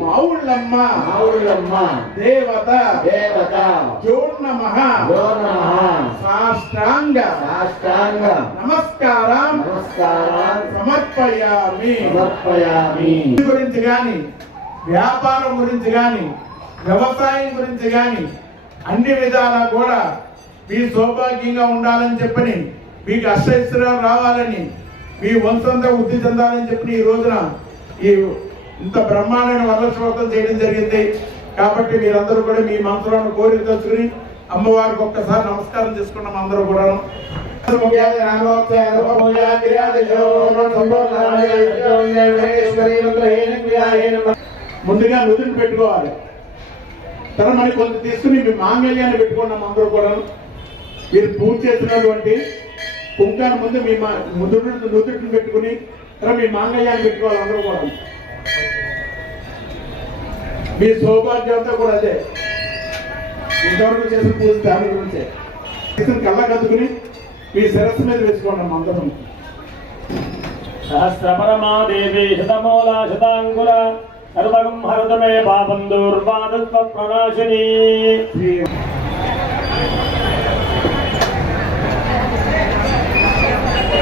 మౌళ్ళమ్మ దేవత జోర్నమః సాష్టాంగ నమస్కారం సమర్పయామి. గురించి గాని, వ్యాపారం గురించి గాని, వ్యవసాయం గురించి గాని అన్ని విధాలా కూడా మీ సౌభాగ్యంగా ఉండాలని చెప్పని, మీకు అష్టైశ్వర్యాలు రావాలని, మీ వంశంతో వృద్ధి చెందాలని చెప్పి ఈ రోజున ఈ ఇంత బ్రహ్మాండమైన వరలక్ష్మోత్సవం చేయడం జరిగింది. కాబట్టి మీరందరూ కూడా మీ మనసులను కోరిక తెచ్చుకుని అమ్మవారికి ఒక్కసారి నమస్కారం చేసుకున్నాం అందరూ కూడా. ముందుగా నుదురు పెట్టుకోవాలి. తర్వాత మరి కొంత తీసుకుని మీ మాంగళ్యాన్ని పెట్టుకున్నాం అందరూ కూడా. మీరు పూజ చేసినటువంటి కుంకాన్ని ముందు మీ నుదుటిని పెట్టుకుని తర్వాత మీ మాంగళ్యాన్ని పెట్టుకోవాలి అందరూ కూడా. మీ సౌభాగ్యంతో కూడా అదే ఇంతవరకు చేసిన పూజ దాని గురించే. కళ్ళ కద్దుకుని మీ శిరస్సు మీద వేసుకోండి అందరం. సహస్రపరమాదేవి శతమూల శతాంకుల సర్వగం హరతమే పాపం దూర్వాదత్వ ప్రణాశిని.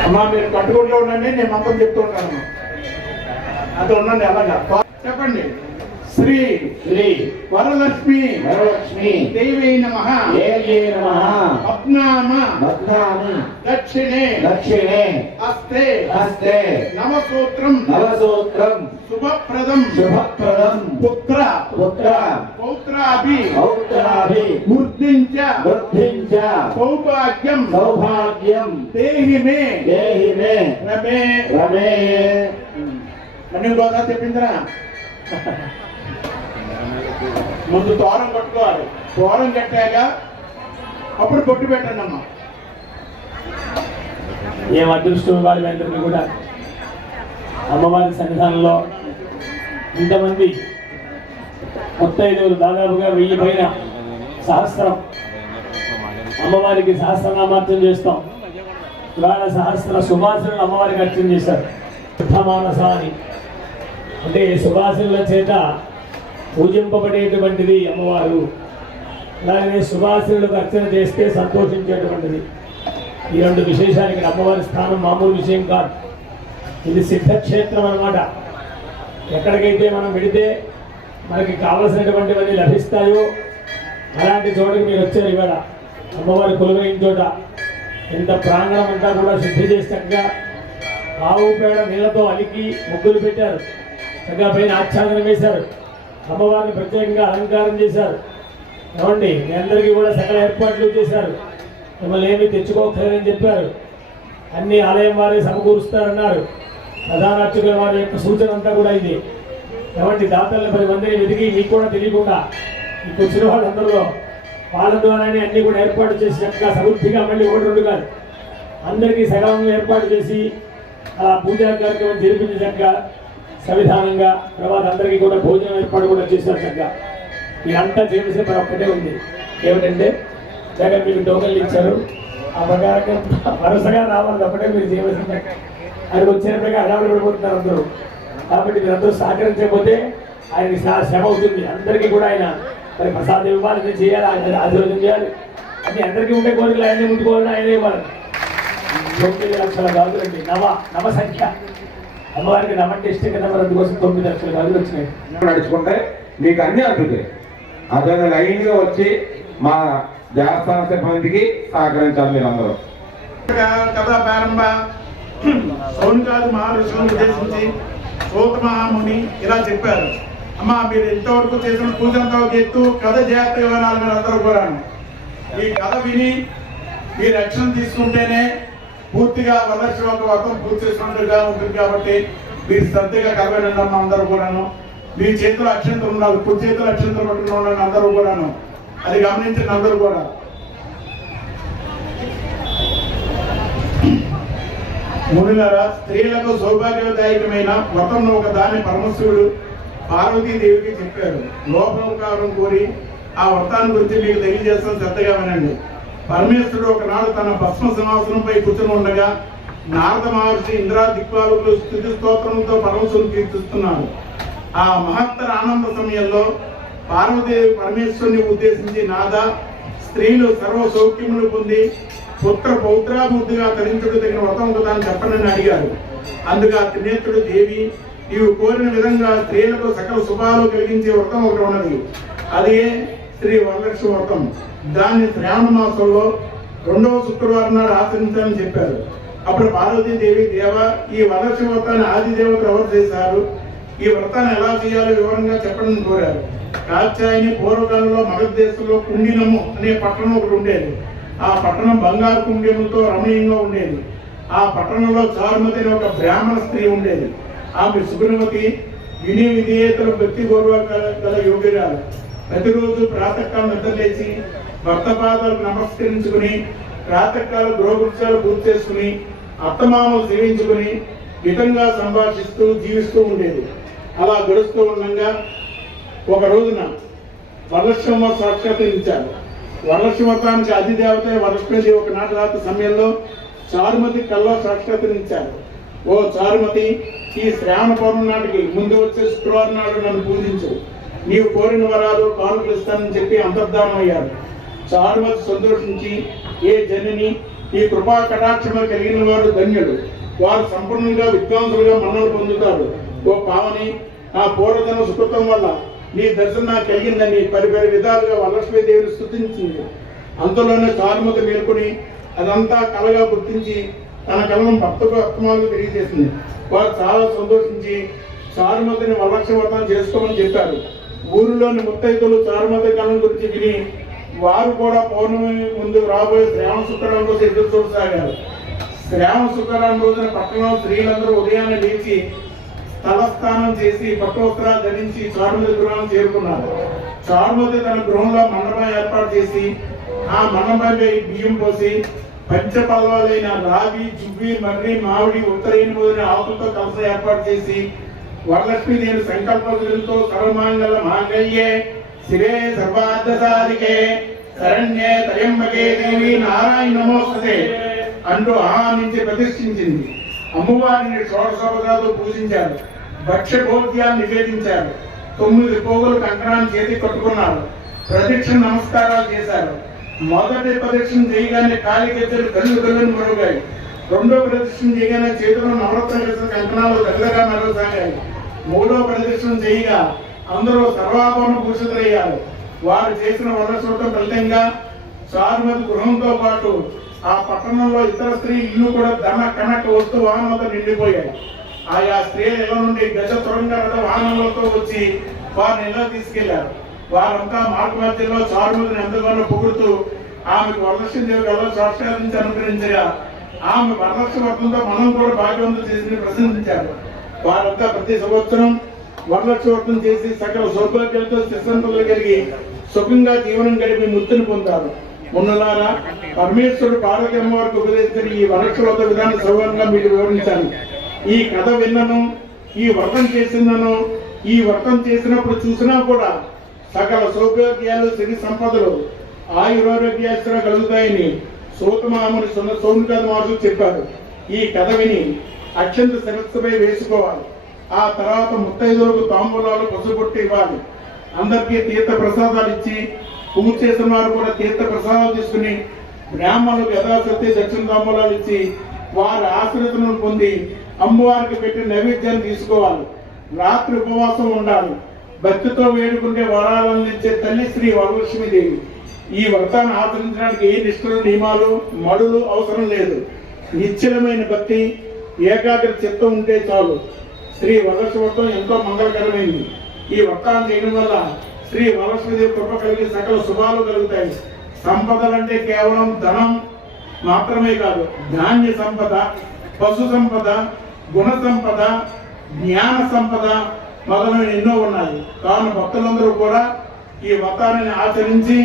అమ్మా మీరు కట్టుకుంటూ ఉండండి, నేను మొత్తం చెప్తూ ఉంటాను. అక్కడ ఉండండి. అలాగా చెప్పండి. శ్రీ శ్రీ వరలక్ష్మి వరలక్ష్మి దేవై నమః దేవ్యై నమః పద్నామ భద్రామి దక్షిణే దక్షిణే హస్తే హస్తే నవసూత్రం నవసూత్రం శుభప్రదం శుభప్రదం పుత్ర పుత్ర పౌత్రాభి పౌత్రాభి వృద్ధించ వృద్ధించ సౌభాగ్యం సౌభాగ్యం దేహి మే దేహి మే రమే రమే. అన్ని గోదా చెప్పిందిరా. ముందు తోరం కట్టుకోవాలి, తోరం కట్టాక అప్పుడు బొట్టు పెట్టండి అమ్మా. ఏం అదృష్టం వాళ్ళందరినీ కూడా అమ్మవారి సన్నిధానంలో ఇంతమంది ముత్తైదువులు దాదాపుగా 1000 పైన సహస్రం అమ్మవారికి సహస్రనామార్చన చేస్తాం. ఇవాళ సహస్ర సుభాషణలు అమ్మవారికి అర్చన చేశారు. శుద్ధమానస అని అంటే సుభాషణల చేత పూజింపబడేటువంటిది అమ్మవారు. అలాగే సుభాషణలకు అర్చన చేస్తే సంతోషించేటువంటిది. ఈ 2 విశేషాలకి అమ్మవారి స్థానం మామూలు విషయం కాదు. ఇది సిద్ధక్షేత్రం అన్నమాట. ఎక్కడికైతే మనం వెళితే మనకి కావలసినటువంటివన్నీ లభిస్తాయో అలాంటి చోటకి మీరు వచ్చారు. ఇవాళ అమ్మవారి కొలువైన చోట ఇంత ప్రాంగణం అంతా కూడా శుద్ధి చేసి చక్కగా ఆవు పేడ నీళ్ళతో అలికి ముగ్గులు పెట్టారు. చక్కగా పైన ఆచ్ఛాదన వేశారు. అమ్మవారిని ప్రత్యేకంగా అలంకారం చేశారు. ఏమండి మీ అందరికీ కూడా సకల ఏర్పాట్లు చేశారు. మిమ్మల్ని ఏమీ తెచ్చుకోకలేదని చెప్పారు. అన్ని ఆలయం వారే సమకూరుస్తారన్నారు. ప్రధాన అర్చకుల వారి యొక్క సూచన అంతా కూడా ఇది. ఏమంటే దాతలను 10 మందిని వెతికి మీకు కూడా తెలియకుండా మీకు వచ్చిన వాళ్ళందరిలో వాళ్ళ ద్వారానే అన్ని కూడా ఏర్పాటు చేసి చక్కగా సమృద్ధిగా మళ్ళీ 1-2 కాదు అందరికీ సగంగా ఏర్పాటు చేసి అలా పూజా కార్యక్రమం జరిపించి చక్కగా సవిధానంగా తర్వాత అందరికీ కూడా భోజనం ఏర్పాటు కూడా చేశారు. చక్కగా ఇదంతా చేసే పని ఒక్కటే ఉంది. ఏమిటంటే జగన్ మీకు టోకన్లు ఇచ్చారు. ఆ ప్రకారంగా వరుసగా రావాలి తప్పటే మీరు చేయవలసిందే. అది వచ్చినట్టుగా అడావులు పడిపోతున్నారు అందరూ. కాబట్టి మీరందరూ సహకరించకపోతే ఆయనకి శ్రమ అవుతుంది. అందరికీ కూడా ఆయన మరి ప్రసాదం ఇవ్వాలి, చేయాలి, ఆయన ఆశీర్వదం చేయాలి. అది అందరికీ ఉండే కోరికలు ఆయనే ముట్టుకోవాలని ఆయనే ఇవ్వాలి. 9 లక్షల గాజులండి. నవ సంఖ్య అమ్మవారికి నమ్మంటే ఇష్టం కదా. మరి అందుకోసం 9 లక్షల గాజులు వచ్చినాయి. నడుచుకుంటే మీకు అన్ని అందుతాయి. అదే లైన్ గా వచ్చి మా దేవస్థాన సిబ్బందికి సహకరించాలి మీరు అందరూ. కథ ప్రారంభ సౌనకాది మహర్షులను ఉద్దేశించి సూత మహాముని ఇలా చెప్పారు. అమ్మా మీరు ఇంతవరకు చేసిన పూజంతో ఎత్తు కథ జాగ్రత్త వివరాలు మీరు అందరూ కూడా ఈ కథ విని ఈ రక్షణ తీసుకుంటేనే పూర్తిగా వరలక్ష్మి ఒక వ్రతం పూర్తి చేసినట్టుగా ఉంటుంది. కాబట్టి మీరు శ్రద్ధగా కథ వినండి అమ్మ అందరూ కూడాను. మీ చేతిలో అక్షంతలు ఉండాలి, కుడి చేతిలో అక్షంతలు పట్టుకుని ఉండండి అందరూ కూడాను. అది గమనించండి అందరూ కూడా. మునులారా, స్త్రీలకు సౌభాగ్యదాయకమైన వ్రతంలో ఒక దాని పరమశివుడు పార్వతీదేవికి చెప్పారు. లోపకారం కోరి ఆ వ్రతాన్ని గురించి మీకు తెలియజేస్తాను, శ్రద్ధగా వినండి. పరమేశ్వరుడు ఒకనాడు తన భస్మ సింహాసనంపై కూర్చొని ఉండగా నారద మహర్షి ఇంద్రా దిక్పాలకులు స్తుతి స్తోత్రంతో పరమశివుని కీర్తిస్తున్నారు. ఆ మహత్తర ఆనంద సమయంలో పార్వతీదేవి పరమేశ్వరుని ఉద్దేశించి నాద, స్త్రీలు సర్వ సౌఖ్యములు పొంది పుత్ర పౌత్రాభివృద్ధిగా తరించుకు తగిన వ్రతం ఒకదాన్ని చెప్పనని అడిగారు. అందుకు ఆ త్రినేత్రుడు దేవి, నీవు కోరిన విధంగా స్త్రీలకు సకల శుభాలు కలిగించే వ్రతం ఒకటి ఉన్నది. అదే శ్రీ వరలక్ష్మి వ్రతం. దాన్ని శ్రావణ మాసంలో 2వ శుక్రవారం నాడు ఆచరించాలని చెప్పారు. అప్పుడు పార్వతీదేవి, దేవ, ఈ వరలక్ష్మి వ్రతాన్ని ఆదిదేవత ఎవరు చేశారు? ఈ వ్రతాన్ని ఎలా చేయాలో వివరంగా చెప్పండి కోరారు. కాత్యాయని పూర్వకాలంలో మగధ దేశంలో కుండినము అనే పట్టణం ఒకటి ఉండేది. ఆ పట్టణం బంగారు కుండ్యములతో రమణీయంగా ఉండేది. ఆ పట్టణంలో చారుమతి అనే ఒక బ్రాహ్మణ స్త్రీ ఉండేది. ఆమె సుగుణవతి, వినయ విధేయతలు భక్తి గౌరవ గల యోగిరాలు. ప్రతిరోజు ప్రాతకాలం నిద్రలేసి భర్త పాదాలకు నమస్కరించుకుని ప్రాతకాల గృహకృత్యాలు పూర్తి చేసుకుని అత్తమామలు సేవించుకుని మితంగా సంభాషిస్తూ జీవిస్తూ ఉండేది. అలా గడుస్తూ ఉండగా ఒక రోజున వరలక్ష్మి సాక్షాత్కరించారు. వరలక్ష్మి వ్రతానికి అధిదేవత వరలక్ష్మీదేవి ఒకనాటి రాత్రి సమయంలో చారుమతి కల్లో సాక్షాత్కరించారు. ఓ చారుమతి, ఈ శ్రావణ పౌర్ణమి నాటికి ముందు వచ్చే శుక్రవారం నాడు నన్ను పూజించు, నీవు కోరిన వరాలు కానుకలు ఇస్తానని చెప్పి అంతర్ధానం అయ్యారు. చారుమతి సంతోషించి, ఏ జనని, ఈ కృపా కటాక్షములు కలిగిన వారు ధన్యుడు, వారు సంపూర్ణంగా విద్వాంసులుగా మన్నలు పొందుతారు. ఓ పావని, ఆ పూర్వజన సుకృతం వల్ల నీ దర్శనం నాకు కలిగిందని పరిపరి విధాలుగా వరలక్ష్మీదేవిని స్తుతించింది. అంతలోనే చారుమతి మేల్కొని అదంతా కలగా గుర్తించి తన కళను భక్తుకు అర్థమాలకు తెలియజేసింది. వారు చాలా సంతోషించి చారుమతిని వరలక్ష్మి వ్రతం చేసుకోమని చెప్పారు. ఊరిలోని ముత్తైదులు చారుమతి కళను గురించి విని వారు కూడా పౌర్ణమి ముందు రాబోయే శ్రావణ శుక్రవారం రోజు ఎదురు చూడసాగారు. శ్రావణ శుక్రవారం రోజున పట్టణంలో స్త్రీలందరూ ఉదయాన్నే లేచి తలస్నానం చేసి పట్టు వస్త్రాలు ధరించి చారుమతి గృహాన్ని చేరుకున్నారు. చారుమతి తన గృహంలో మండపం ఏర్పాటు చేసి ఆ మండపంపై బియ్యం పోసి పంచపల్వాలైన రావి, జువ్వి, మర్రి, మామిడి, ఉత్తరైన మొదలైన ఆకులతో కలస ఏర్పాటు చేసి వరలక్ష్మీదేవి సంకల్పంతో సర్వమంగళ మాంగళ్యే శివే సర్వార్థసాధికే శరణ్యే త్రయంబకే దేవి నారాయణ నమోస్తుతే అంటూ ఆహ్వానించి ప్రతిష్ఠించింది. అమ్మవారిని షోడశోపచారాలతో పూజించారు. భక్ష్య భోజ్యాలు నివేదించారు. 9 పోగులు కంకణాన్ని చేతి కట్టుకున్నారు. ప్రదక్షిణ నమస్కారాలు చేశారు. మొదటి ప్రదక్షిణ చేయగానే కాలి గజ్జలు కళ్ళు మరుగాయి. రెండో ప్రదక్షిణ చేయగానే చేతిలో నవరత్న చేసిన కంకణాలు దగ్గరగా నడవసాగాయి. మూడో ప్రదక్షిణ చేయగా అందరూ సర్వాభరణ భూషితులయ్యారు. వారు చేసిన వరలక్ష్మి ఫలితంగా చారుమతి గృహంతో పాటు ఆ పట్టణంలో ఇతర స్త్రీ ఇల్లు కూడా ధన కనక వస్తు వాహనాలతో నిండిపోయాయి. ఆయా స్త్రీల ఇళ్ల నుండి గజ తురంగా వాహనాలతో వచ్చి వారిని ఇళ్ల తీసుకెళ్లారు. వారంతా మార్గ మధ్యలో చారుమతిని ఎంతగానో పొగుడుతూ ఆమెకు వరలక్ష్మి దేవి ఎలా సాక్షాత్కరించి అనుగ్రహించగా ఆమె వరలక్ష్మి వ్రతంతో మనం కూడా భాగ్యవంతం చేసి ప్రశంసించారు. వారంతా ప్రతి సంవత్సరం వరలక్ష్మి వ్రతం చేసి సకల సౌభాగ్యాలతో శిశంతులు కలిగి సుఖంగా జీవనం గడిపి ముక్తిని పొందారు. ఉన్నలారా పరమేశ్వరుడు పార్వతి అమ్మవారికి ఉపదేశించిన ఈ వరలక్ష్మి వ్రత విధానం సౌకర్యంగా మీకు వివరించాను. ఈ కథ విన్నను, ఈ వ్రతం చేసిందను, ఈ వ్రతం చేసినప్పుడు చూసినా కూడా సకల సౌభాగ్యాలు, సిరి సంపదలు, ఆయురారోగ్యాశ్రయ కలుగుతాయని సూతమాముని సోమనాథ మహర్షులు చెప్పారు. ఈ కథ విని అత్యంత శిరస్సుపై వేసుకోవాలి. ఆ తర్వాత ముత్తైదులకు తాంబూలాలు పసుపుట్టి ఇవ్వాలి. అందరికీ తీర్థ ప్రసాదాలు ఇచ్చి పూజ చేసిన వారు కూడా తీర్థ ప్రసాదాలు తీసుకుని బ్రాహ్మణులకు యథాశక్తి దక్షిణ తాంబూలాలు ఇచ్చి వారి ఆశీర్వదనం పొంది అమ్మవారికి పెట్టి నైవేద్యాన్ని తీసుకోవాలి. రాత్రి ఉపవాసం ఉండాలి. భక్తితో వేడుకుంటే వరాలను ఇచ్చే తల్లి శ్రీ వరలక్ష్మీదేవి. ఈ వ్రతాన్ని ఆచరించడానికి ఏ నిష్ఠలు, నియమాలు, మడులు అవసరం లేదు. నిశ్చలమైన భక్తి, ఏకాగ్ర చిత్తం ఉంటే చాలు. శ్రీ వరలక్ష్మి వ్రతం ఎంతో మంగళకరమైంది. ఈ వ్రతాన్ని చేయడం వల్ల శ్రీ వరలక్ష్మీదేవి కృప కలిగి సకల శుభాలు కలుగుతాయి. సంపదలంటే కేవలం ధనం మాత్రమే కాదు, ధాన్య సంపద, పశు సంపద, గుణ సంపద, జ్ఞాన సంపద మొదలైన ఎన్నో ఉన్నాయి. కావున భక్తులందరూ కూడా ఈ వ్రతాన్ని ఆచరించి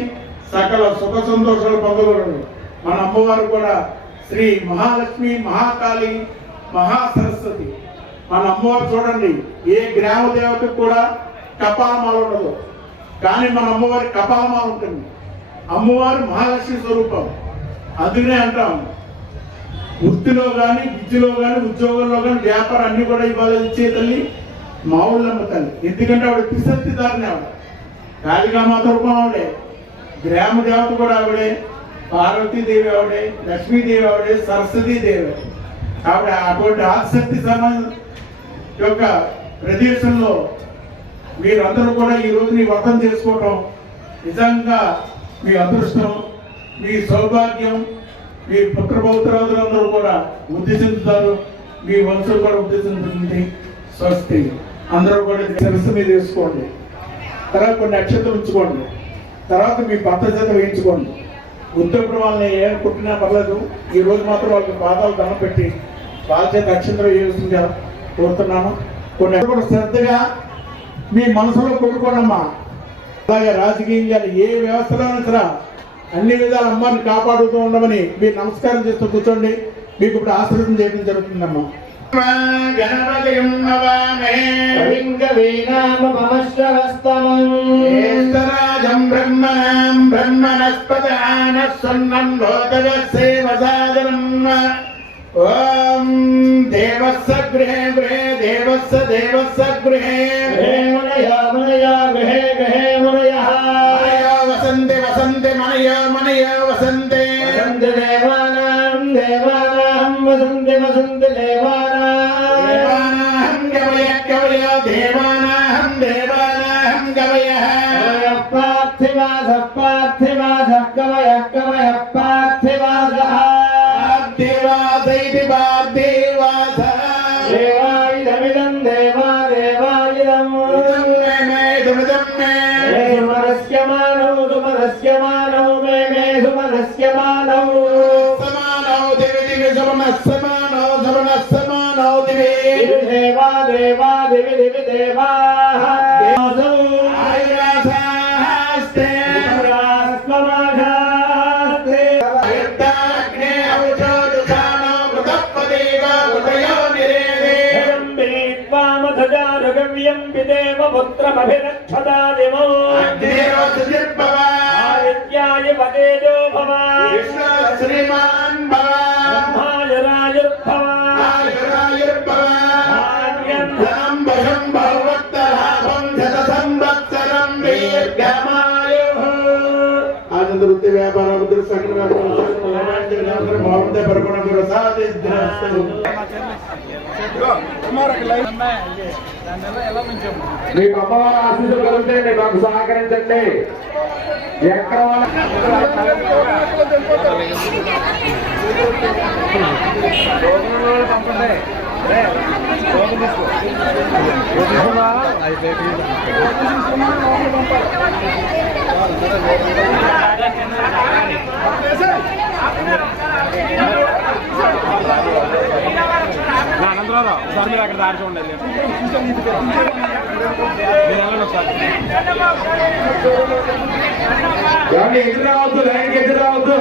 సకల సుఖ సంతోషాలు పొందగలరు. మన అమ్మవారు కూడా శ్రీ మహాలక్ష్మి, మహాకాళి, మహాసరస్వతి. మన అమ్మవారు చూడండి, ఏ గ్రామ దేవతకు కూడా కపాలమాల ఉండదు, కానీ మన అమ్మవారి కపాలమాల ఉంటుంది. అమ్మవారు మహాలక్ష్మి స్వరూపం. అందుకనే అంటాం, వృత్తిలో కానీ, విద్యలో కానీ, ఉద్యోగంలో కానీ, వ్యాపారం అన్ని కూడా ఇవాళ ఇచ్చే తల్లి మావుళ్ళమ్మ తల్లి. ఎందుకంటే ఆవిడ త్రిశక్తిదారిని. ఆవిడ కాళికామాత రూపం ఆవిడే, గ్రామ దేవత కూడా ఆవిడే, పార్వతీదేవి ఆవిడే, లక్ష్మీదేవి ఆవిడే, సరస్వతీదేవి ఆవిడ. అటువంటి ఆసక్తి సమాజం యొక్క ప్రదేశంలో మీరందరూ కూడా ఈ రోజు నీ వ్రతం చేసుకోవటం నిజంగా మీ అదృష్టం, మీ సౌభాగ్యం. మీ పుత్రపౌత్రాదులందరూ కూడా వృద్ధి చెందుతారు. మీ వంశం కూడా వృద్ధి చెందుతుంది. స్వస్తి. అందరూ కూడా శిరస్సు మీద వేసుకోండి. తర్వాత కొన్ని అక్షతలు ఉంచుకోండి. తర్వాత మీ భర్త చేత వేయించుకోండి. ఉద్యోగం వాళ్ళని ఏం కుట్టినా పర్లేదు, ఈ రోజు మాత్రం వాళ్ళకి పాదాలు దండం పెట్టి వాళ్ళ చేత అక్షతలు వేస్తుందిగా కోరుతున్నాను. కొన్ని కూడా శ్రద్ధగా మీ మనసులో కొట్టుకోండమ్మా. అలాగే రాజకీయాలు ఏ వ్యవస్థలో సరే అన్ని విధాల అమ్మాన్ని కాపాడుతూ ఉండమని మీరు నమస్కారం చేస్తూ కూర్చోండి. మీకు ఇప్పుడు ఆశీర్వదం చేయడం జరుగుతుందమ్మా. ఓం దేవస్య గృహే గృహే దేవస్య దేవస్య గృహే మనయా గృహే గృహే మనయా వసంతే వసంతే మనయా మనయా వసంతే దేవానాం దేవానాం వసంతి వసంతి దేవానాం దేవానాహం గవయ గవయ దేవానాహం దేవానాహం గవయ ఇదమిదం దేవా దేవాయిదం సుమనస్య మానవ సుమనస్య మానవ మే మే సుమనస్య మానవ సమానౌ దివి దివి సమనస్సమానౌ సమనస్సమానౌ దివి దేవా దేవా దివి దివి దేవా ఆయురాసాస్తే రాస్మమాఘాస్తే యత్తాగ్నే అవచోదుసానో మృతప్పదేవా ఉదయో నిరేదే వామధజారగవ్యం విదేవ పుత్రమభిరక్షదాదిమో దేవో సుజిర్భవ ఆదిత్యాయ పదేజో భవ శ్రీమాన్ భవ బ్రహ్మాయ రాజుర్భవ ఆయురాయుర్భవ ధనం భయం భగవత్తలాభం శత సంవత్సరం దీర్ఘమాయుః ఆనంద వృత్తి వ్యాపార వృద్ధి సకల వ్యాపార బాగుంటే పరపణ ప్రసాదిద్రస్తు మీకు అమ్మవారి ఆశీస్సులు కలుగుతాయండి. మాకు సహకరించండి. ఎక్కడ అనంతరావు సార్ మీరు అక్కడ దారి చూడండి. ఎదురు రావద్దు, లైన్కి ఎదురు రావద్దు.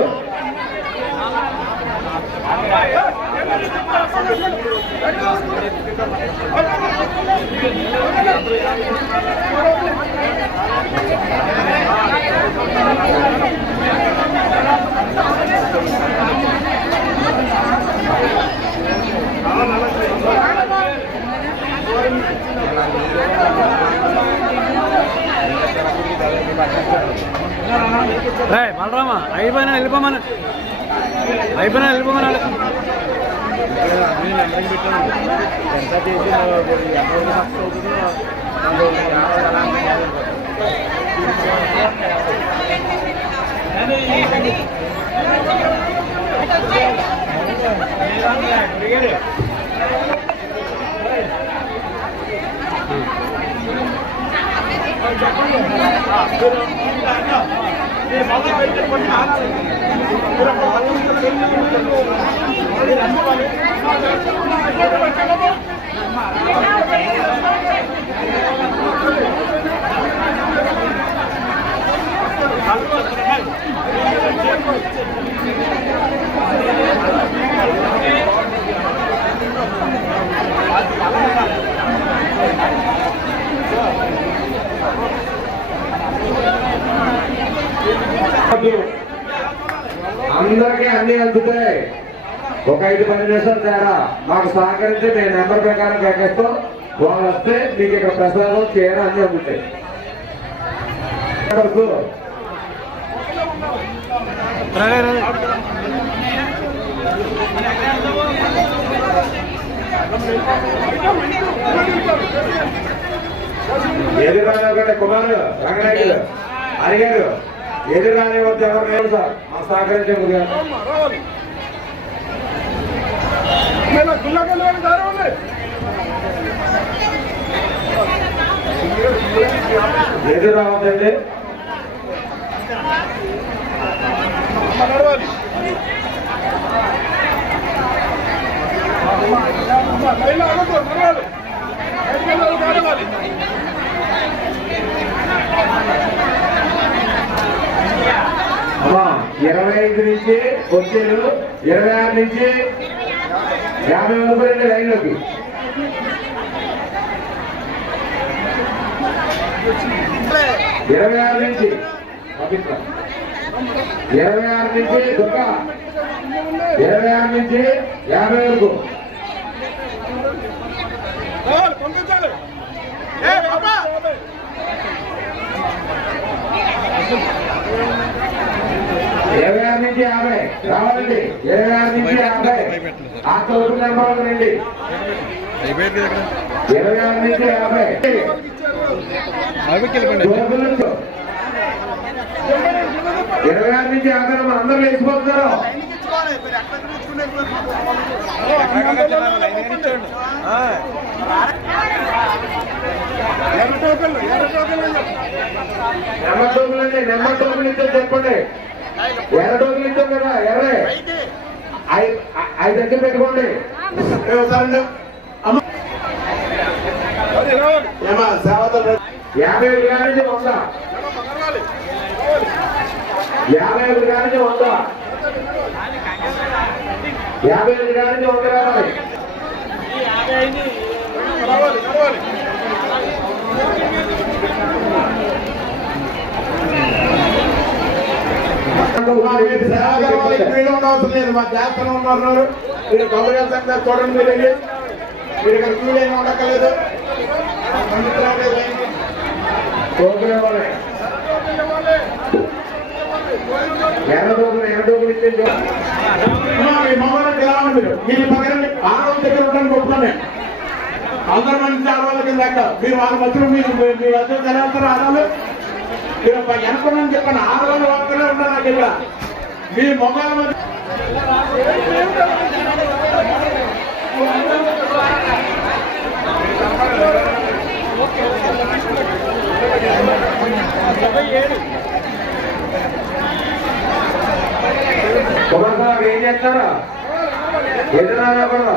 బలరామా అయిపోయినా వెళ్ళిపోమని అందరికీ అన్ని అందుతాయి. ఒక 5-10 నిమిషాలు తేడా మాకు సహకరించి మేము నెంబర్ ప్రకారం కేకేస్తాం. వాళ్ళు వస్తే మీకు ఇక్కడ ప్రసాదం చీర అన్ని అందుతాయి. ఎదురు రానివ్వకండి. కుమారు రంగనాయుడు అడిగారు ఎదురు రానివ్వద్దు ఎవరు లేదు సార్. మాకు సహకరించే ముందుగా ఎదురు రావద్దండి. అమ్మా 25 నుంచి వచ్చారు, 26 నుంచి 50 వరకు రండి లైన్లోకి. 26 నుంచి పవిత్ర, 26 నుంచి దుర్గా, 26 నుంచి 50 వరకు. ఇరవై ఆరు నుంచి 50 రావాలండి. 26 నుంచి 50 ఆ చౌక నెంబర్ రండి. 26 నుంచి 50 26 నుంచి 50 అందరూ వేసిపోతున్నారు. నెంబర్ టోకులు ఇచ్చే చెప్పండి. ఎర్ర టోకులు ఇచ్చాం కదా, ఎర్రే 5 దగ్గర పెట్టుకోండి. సేవతో 50 కానీ 100, 50 కానీ 100, 50 కానీ 100 రావాలి. అవసరం లేదు, మా చేస్తూనే ఉన్నారు. మీరు గౌరవ సంఘ చూడండి, మీరు వెళ్ళి మీరు ఇక్కడ క్యూ లైన్ ఉండక్కర్లేదు. మీరు పక్కన ఆడవాళ్ళ దగ్గర ఉండడానికి ఒప్పుకోండి. అందరి మంది ఆడవాళ్ళ కింద మీరు వాళ్ళ మధ్యలో మీరు మీ వద్ద తెలవుతారు. ఆడవాళ్ళు మీరు వెనకమని చెప్పండి. ఆడవాళ్ళు వాళ్ళనే ఉన్నారు నాకు ఇక్కడ. మీ మొగాల మధ్య ఏం చేస్తారా? ఎదురాకూడదు,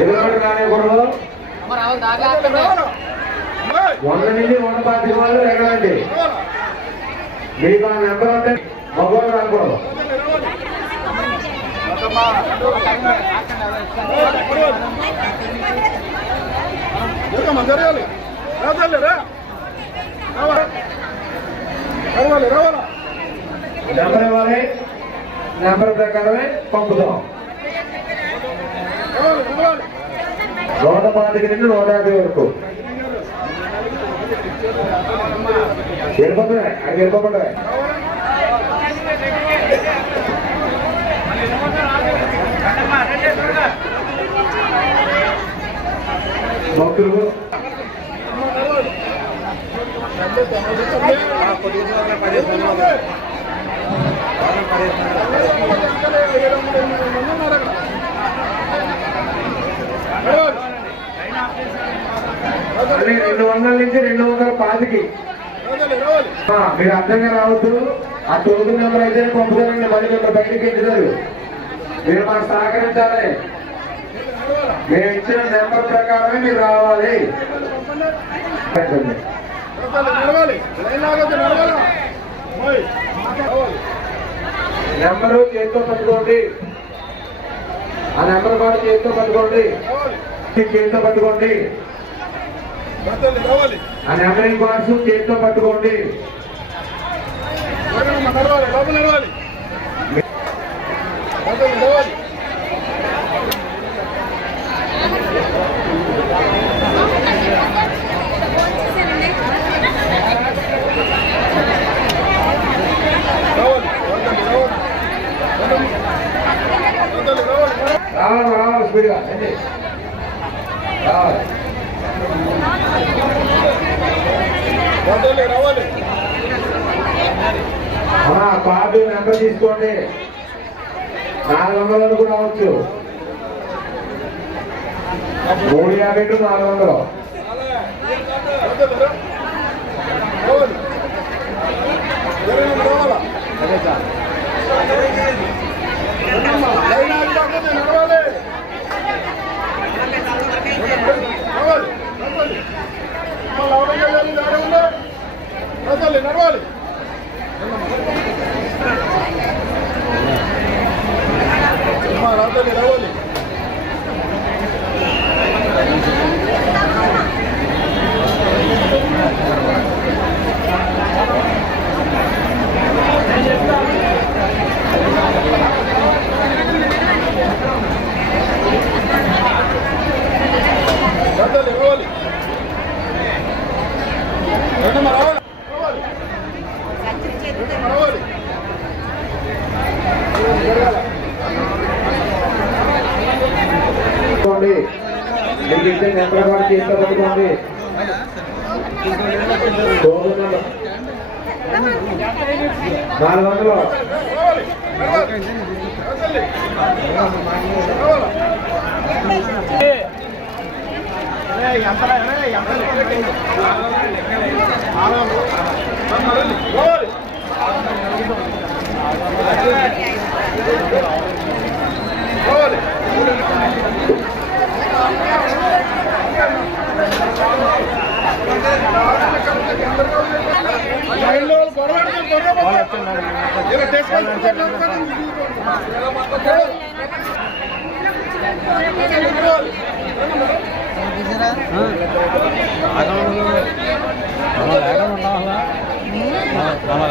ఎదురు రానివ్వకూడదు. 100 నుంచి 125 వాళ్ళు ఎగరండి. మీకు ఆ నెంబర్ ఉంటే మగవాళ్ళు రాకూడదు. నెంబర్ ఇవ్వాలి, నెంబర్ ప్రకారమే పంపుతాం. 125 నుండి 150 వరకు వెళ్ళిపోతున్నాయి. అది వెళ్ళిపోకుండా భక్తులు మళ్ళీ 200 నుంచి 225. మీరు అర్థంగా రావద్దు. ఆ టోకెన్ నెంబర్ అయితే పంపుతారండి. మళ్ళీ మిమ్మల్ని బయటకి ఎంచుతారు. మీరు మాకు సహకరించాలి. మేము ఇచ్చిన నెంబర్ ప్రకారమే మీరు రావాలి. నెంబరు చేతితో పట్టుకోండి. ఆ నెంబర్ కూడా చేతితో పట్టుకోండి. చేతితో పట్టుకోండి. ఆ నెంబరింగ్ బాక్స్ చేతితో పట్టుకోండి. రావాలి స్పీడ్గా రావాలి. కార్డు నెంబర్ తీసుకోండి. 400 వరకు రావచ్చు. 350 టు 400. నడవాలి. మీకు ఇచ్చే నెంబర్ కూడా చేతితో పట్టుకోండి. 400.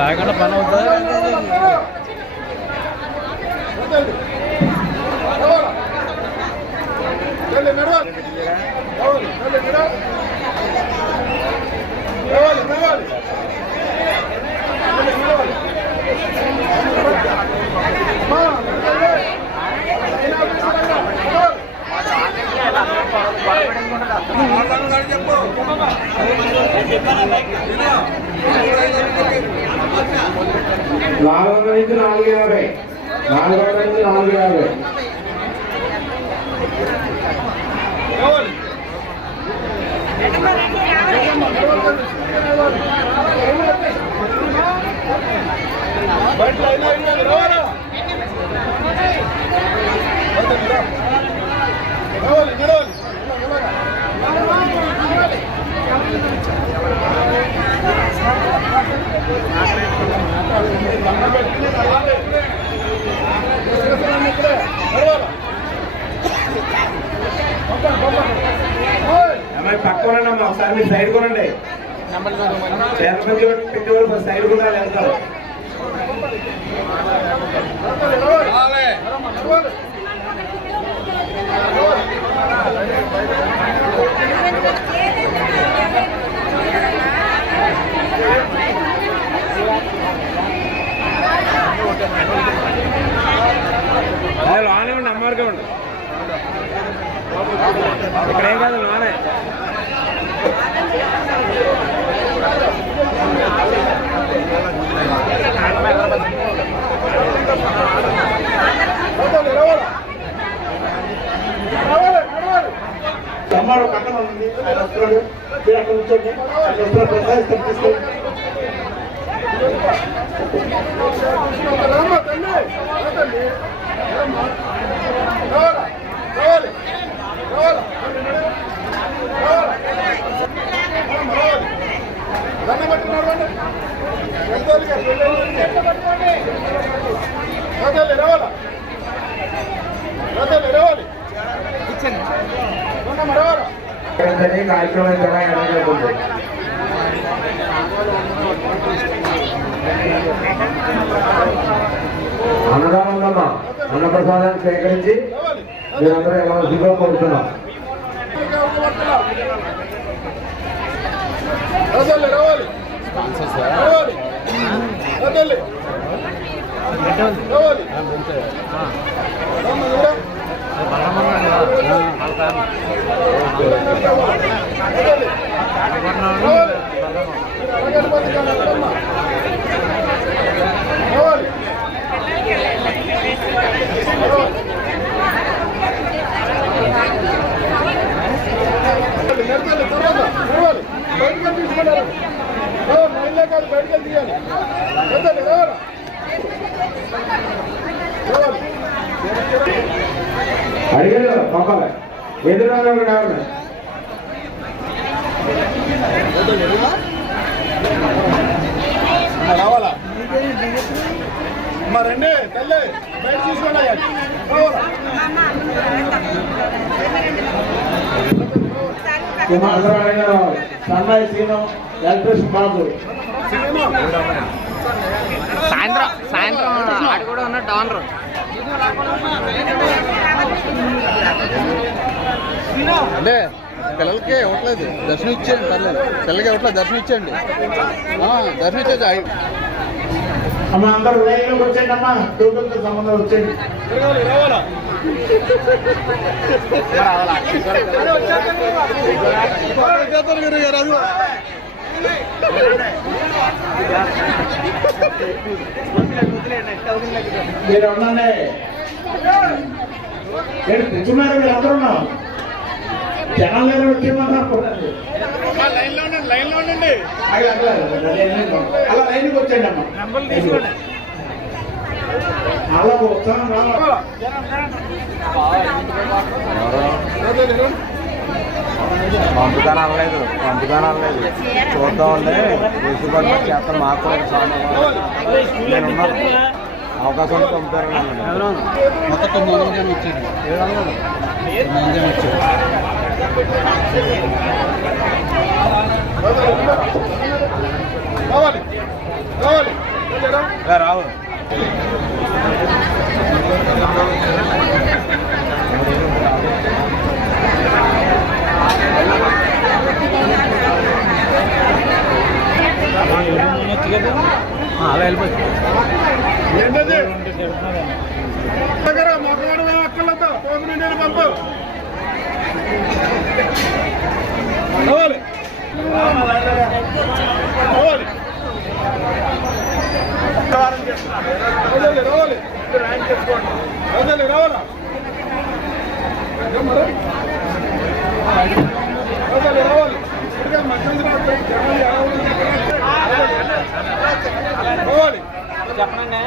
లేకుండా పని అవుతుంది. నాలుగు నుంచి 450. 400 నుంచి 450. పక్కనమ్మా ఒకసారి మీరు సైడ్ కొనండి. పెట్టే వాళ్ళు సైడ్ కూడా వెళ్తారు. లోనే ఉండి అమ్మవారిగా ఉండు. ఇక్కడేం కాదు లోనే. అమ్మాడు పక్కన ఉంది, ఆయన వస్తున్నాడు. మీరు అక్కడ కూర్చోండి. ఆయన వస్తున్న ప్రసాదం తీసుకోండి. కార్యక్రమం చాలా ఎడగలుగుతుంది. అన్నదానం ఉందమ్మా. అన్నప్రసాదాన్ని సేకరించి మీరందరూ ఎలా వస్తుందో కోరుతున్నాం. అడిగారు పంపాలి. ఎదురు కావాలి. రావాలా రండి తల్లి బయట చూసుకోవాలి. సన్నాయి సీను, ఎలక్ట్రిషన్ బాబు. సాయంత్రం ఆడు కూడా ఉన్న డానర్ అంటే పిల్లలకి ఇవ్వట్లేదు, దర్శనం ఇచ్చేయండి. పర్లేదు, పిల్లలకి ఇవ్వట్లేదు, దర్శనం ఇచ్చేయండి. దర్శనం ఇచ్చేది. అమ్మ అందరూ లైన్లోకి వచ్చేయండి. అమ్మా టోకెన్తో సంబంధం వచ్చేయండి. మీరు ఉండండి. మీరు తెచ్చున్నారు, మీరు అందరూ ఉన్నారు. జనాలు వచ్చేమన్నారు లైన్లో ఉండండి. అలా లైన్కి వచ్చండి అమ్మా. అలా ఉత్సాహం రావాలి. పంపుతాను అనలేదు చూద్దామండి వేసుకొని చేస్తాను మాకు నేనున్నాను అవకాశం ఉంటే పంపుతారని మొత్తం 9 మంది వచ్చారు 9 మంది వచ్చారు రావు అలా వెళ్ళిపోతుంది అక్కర్లతో పంపు చెప్పండి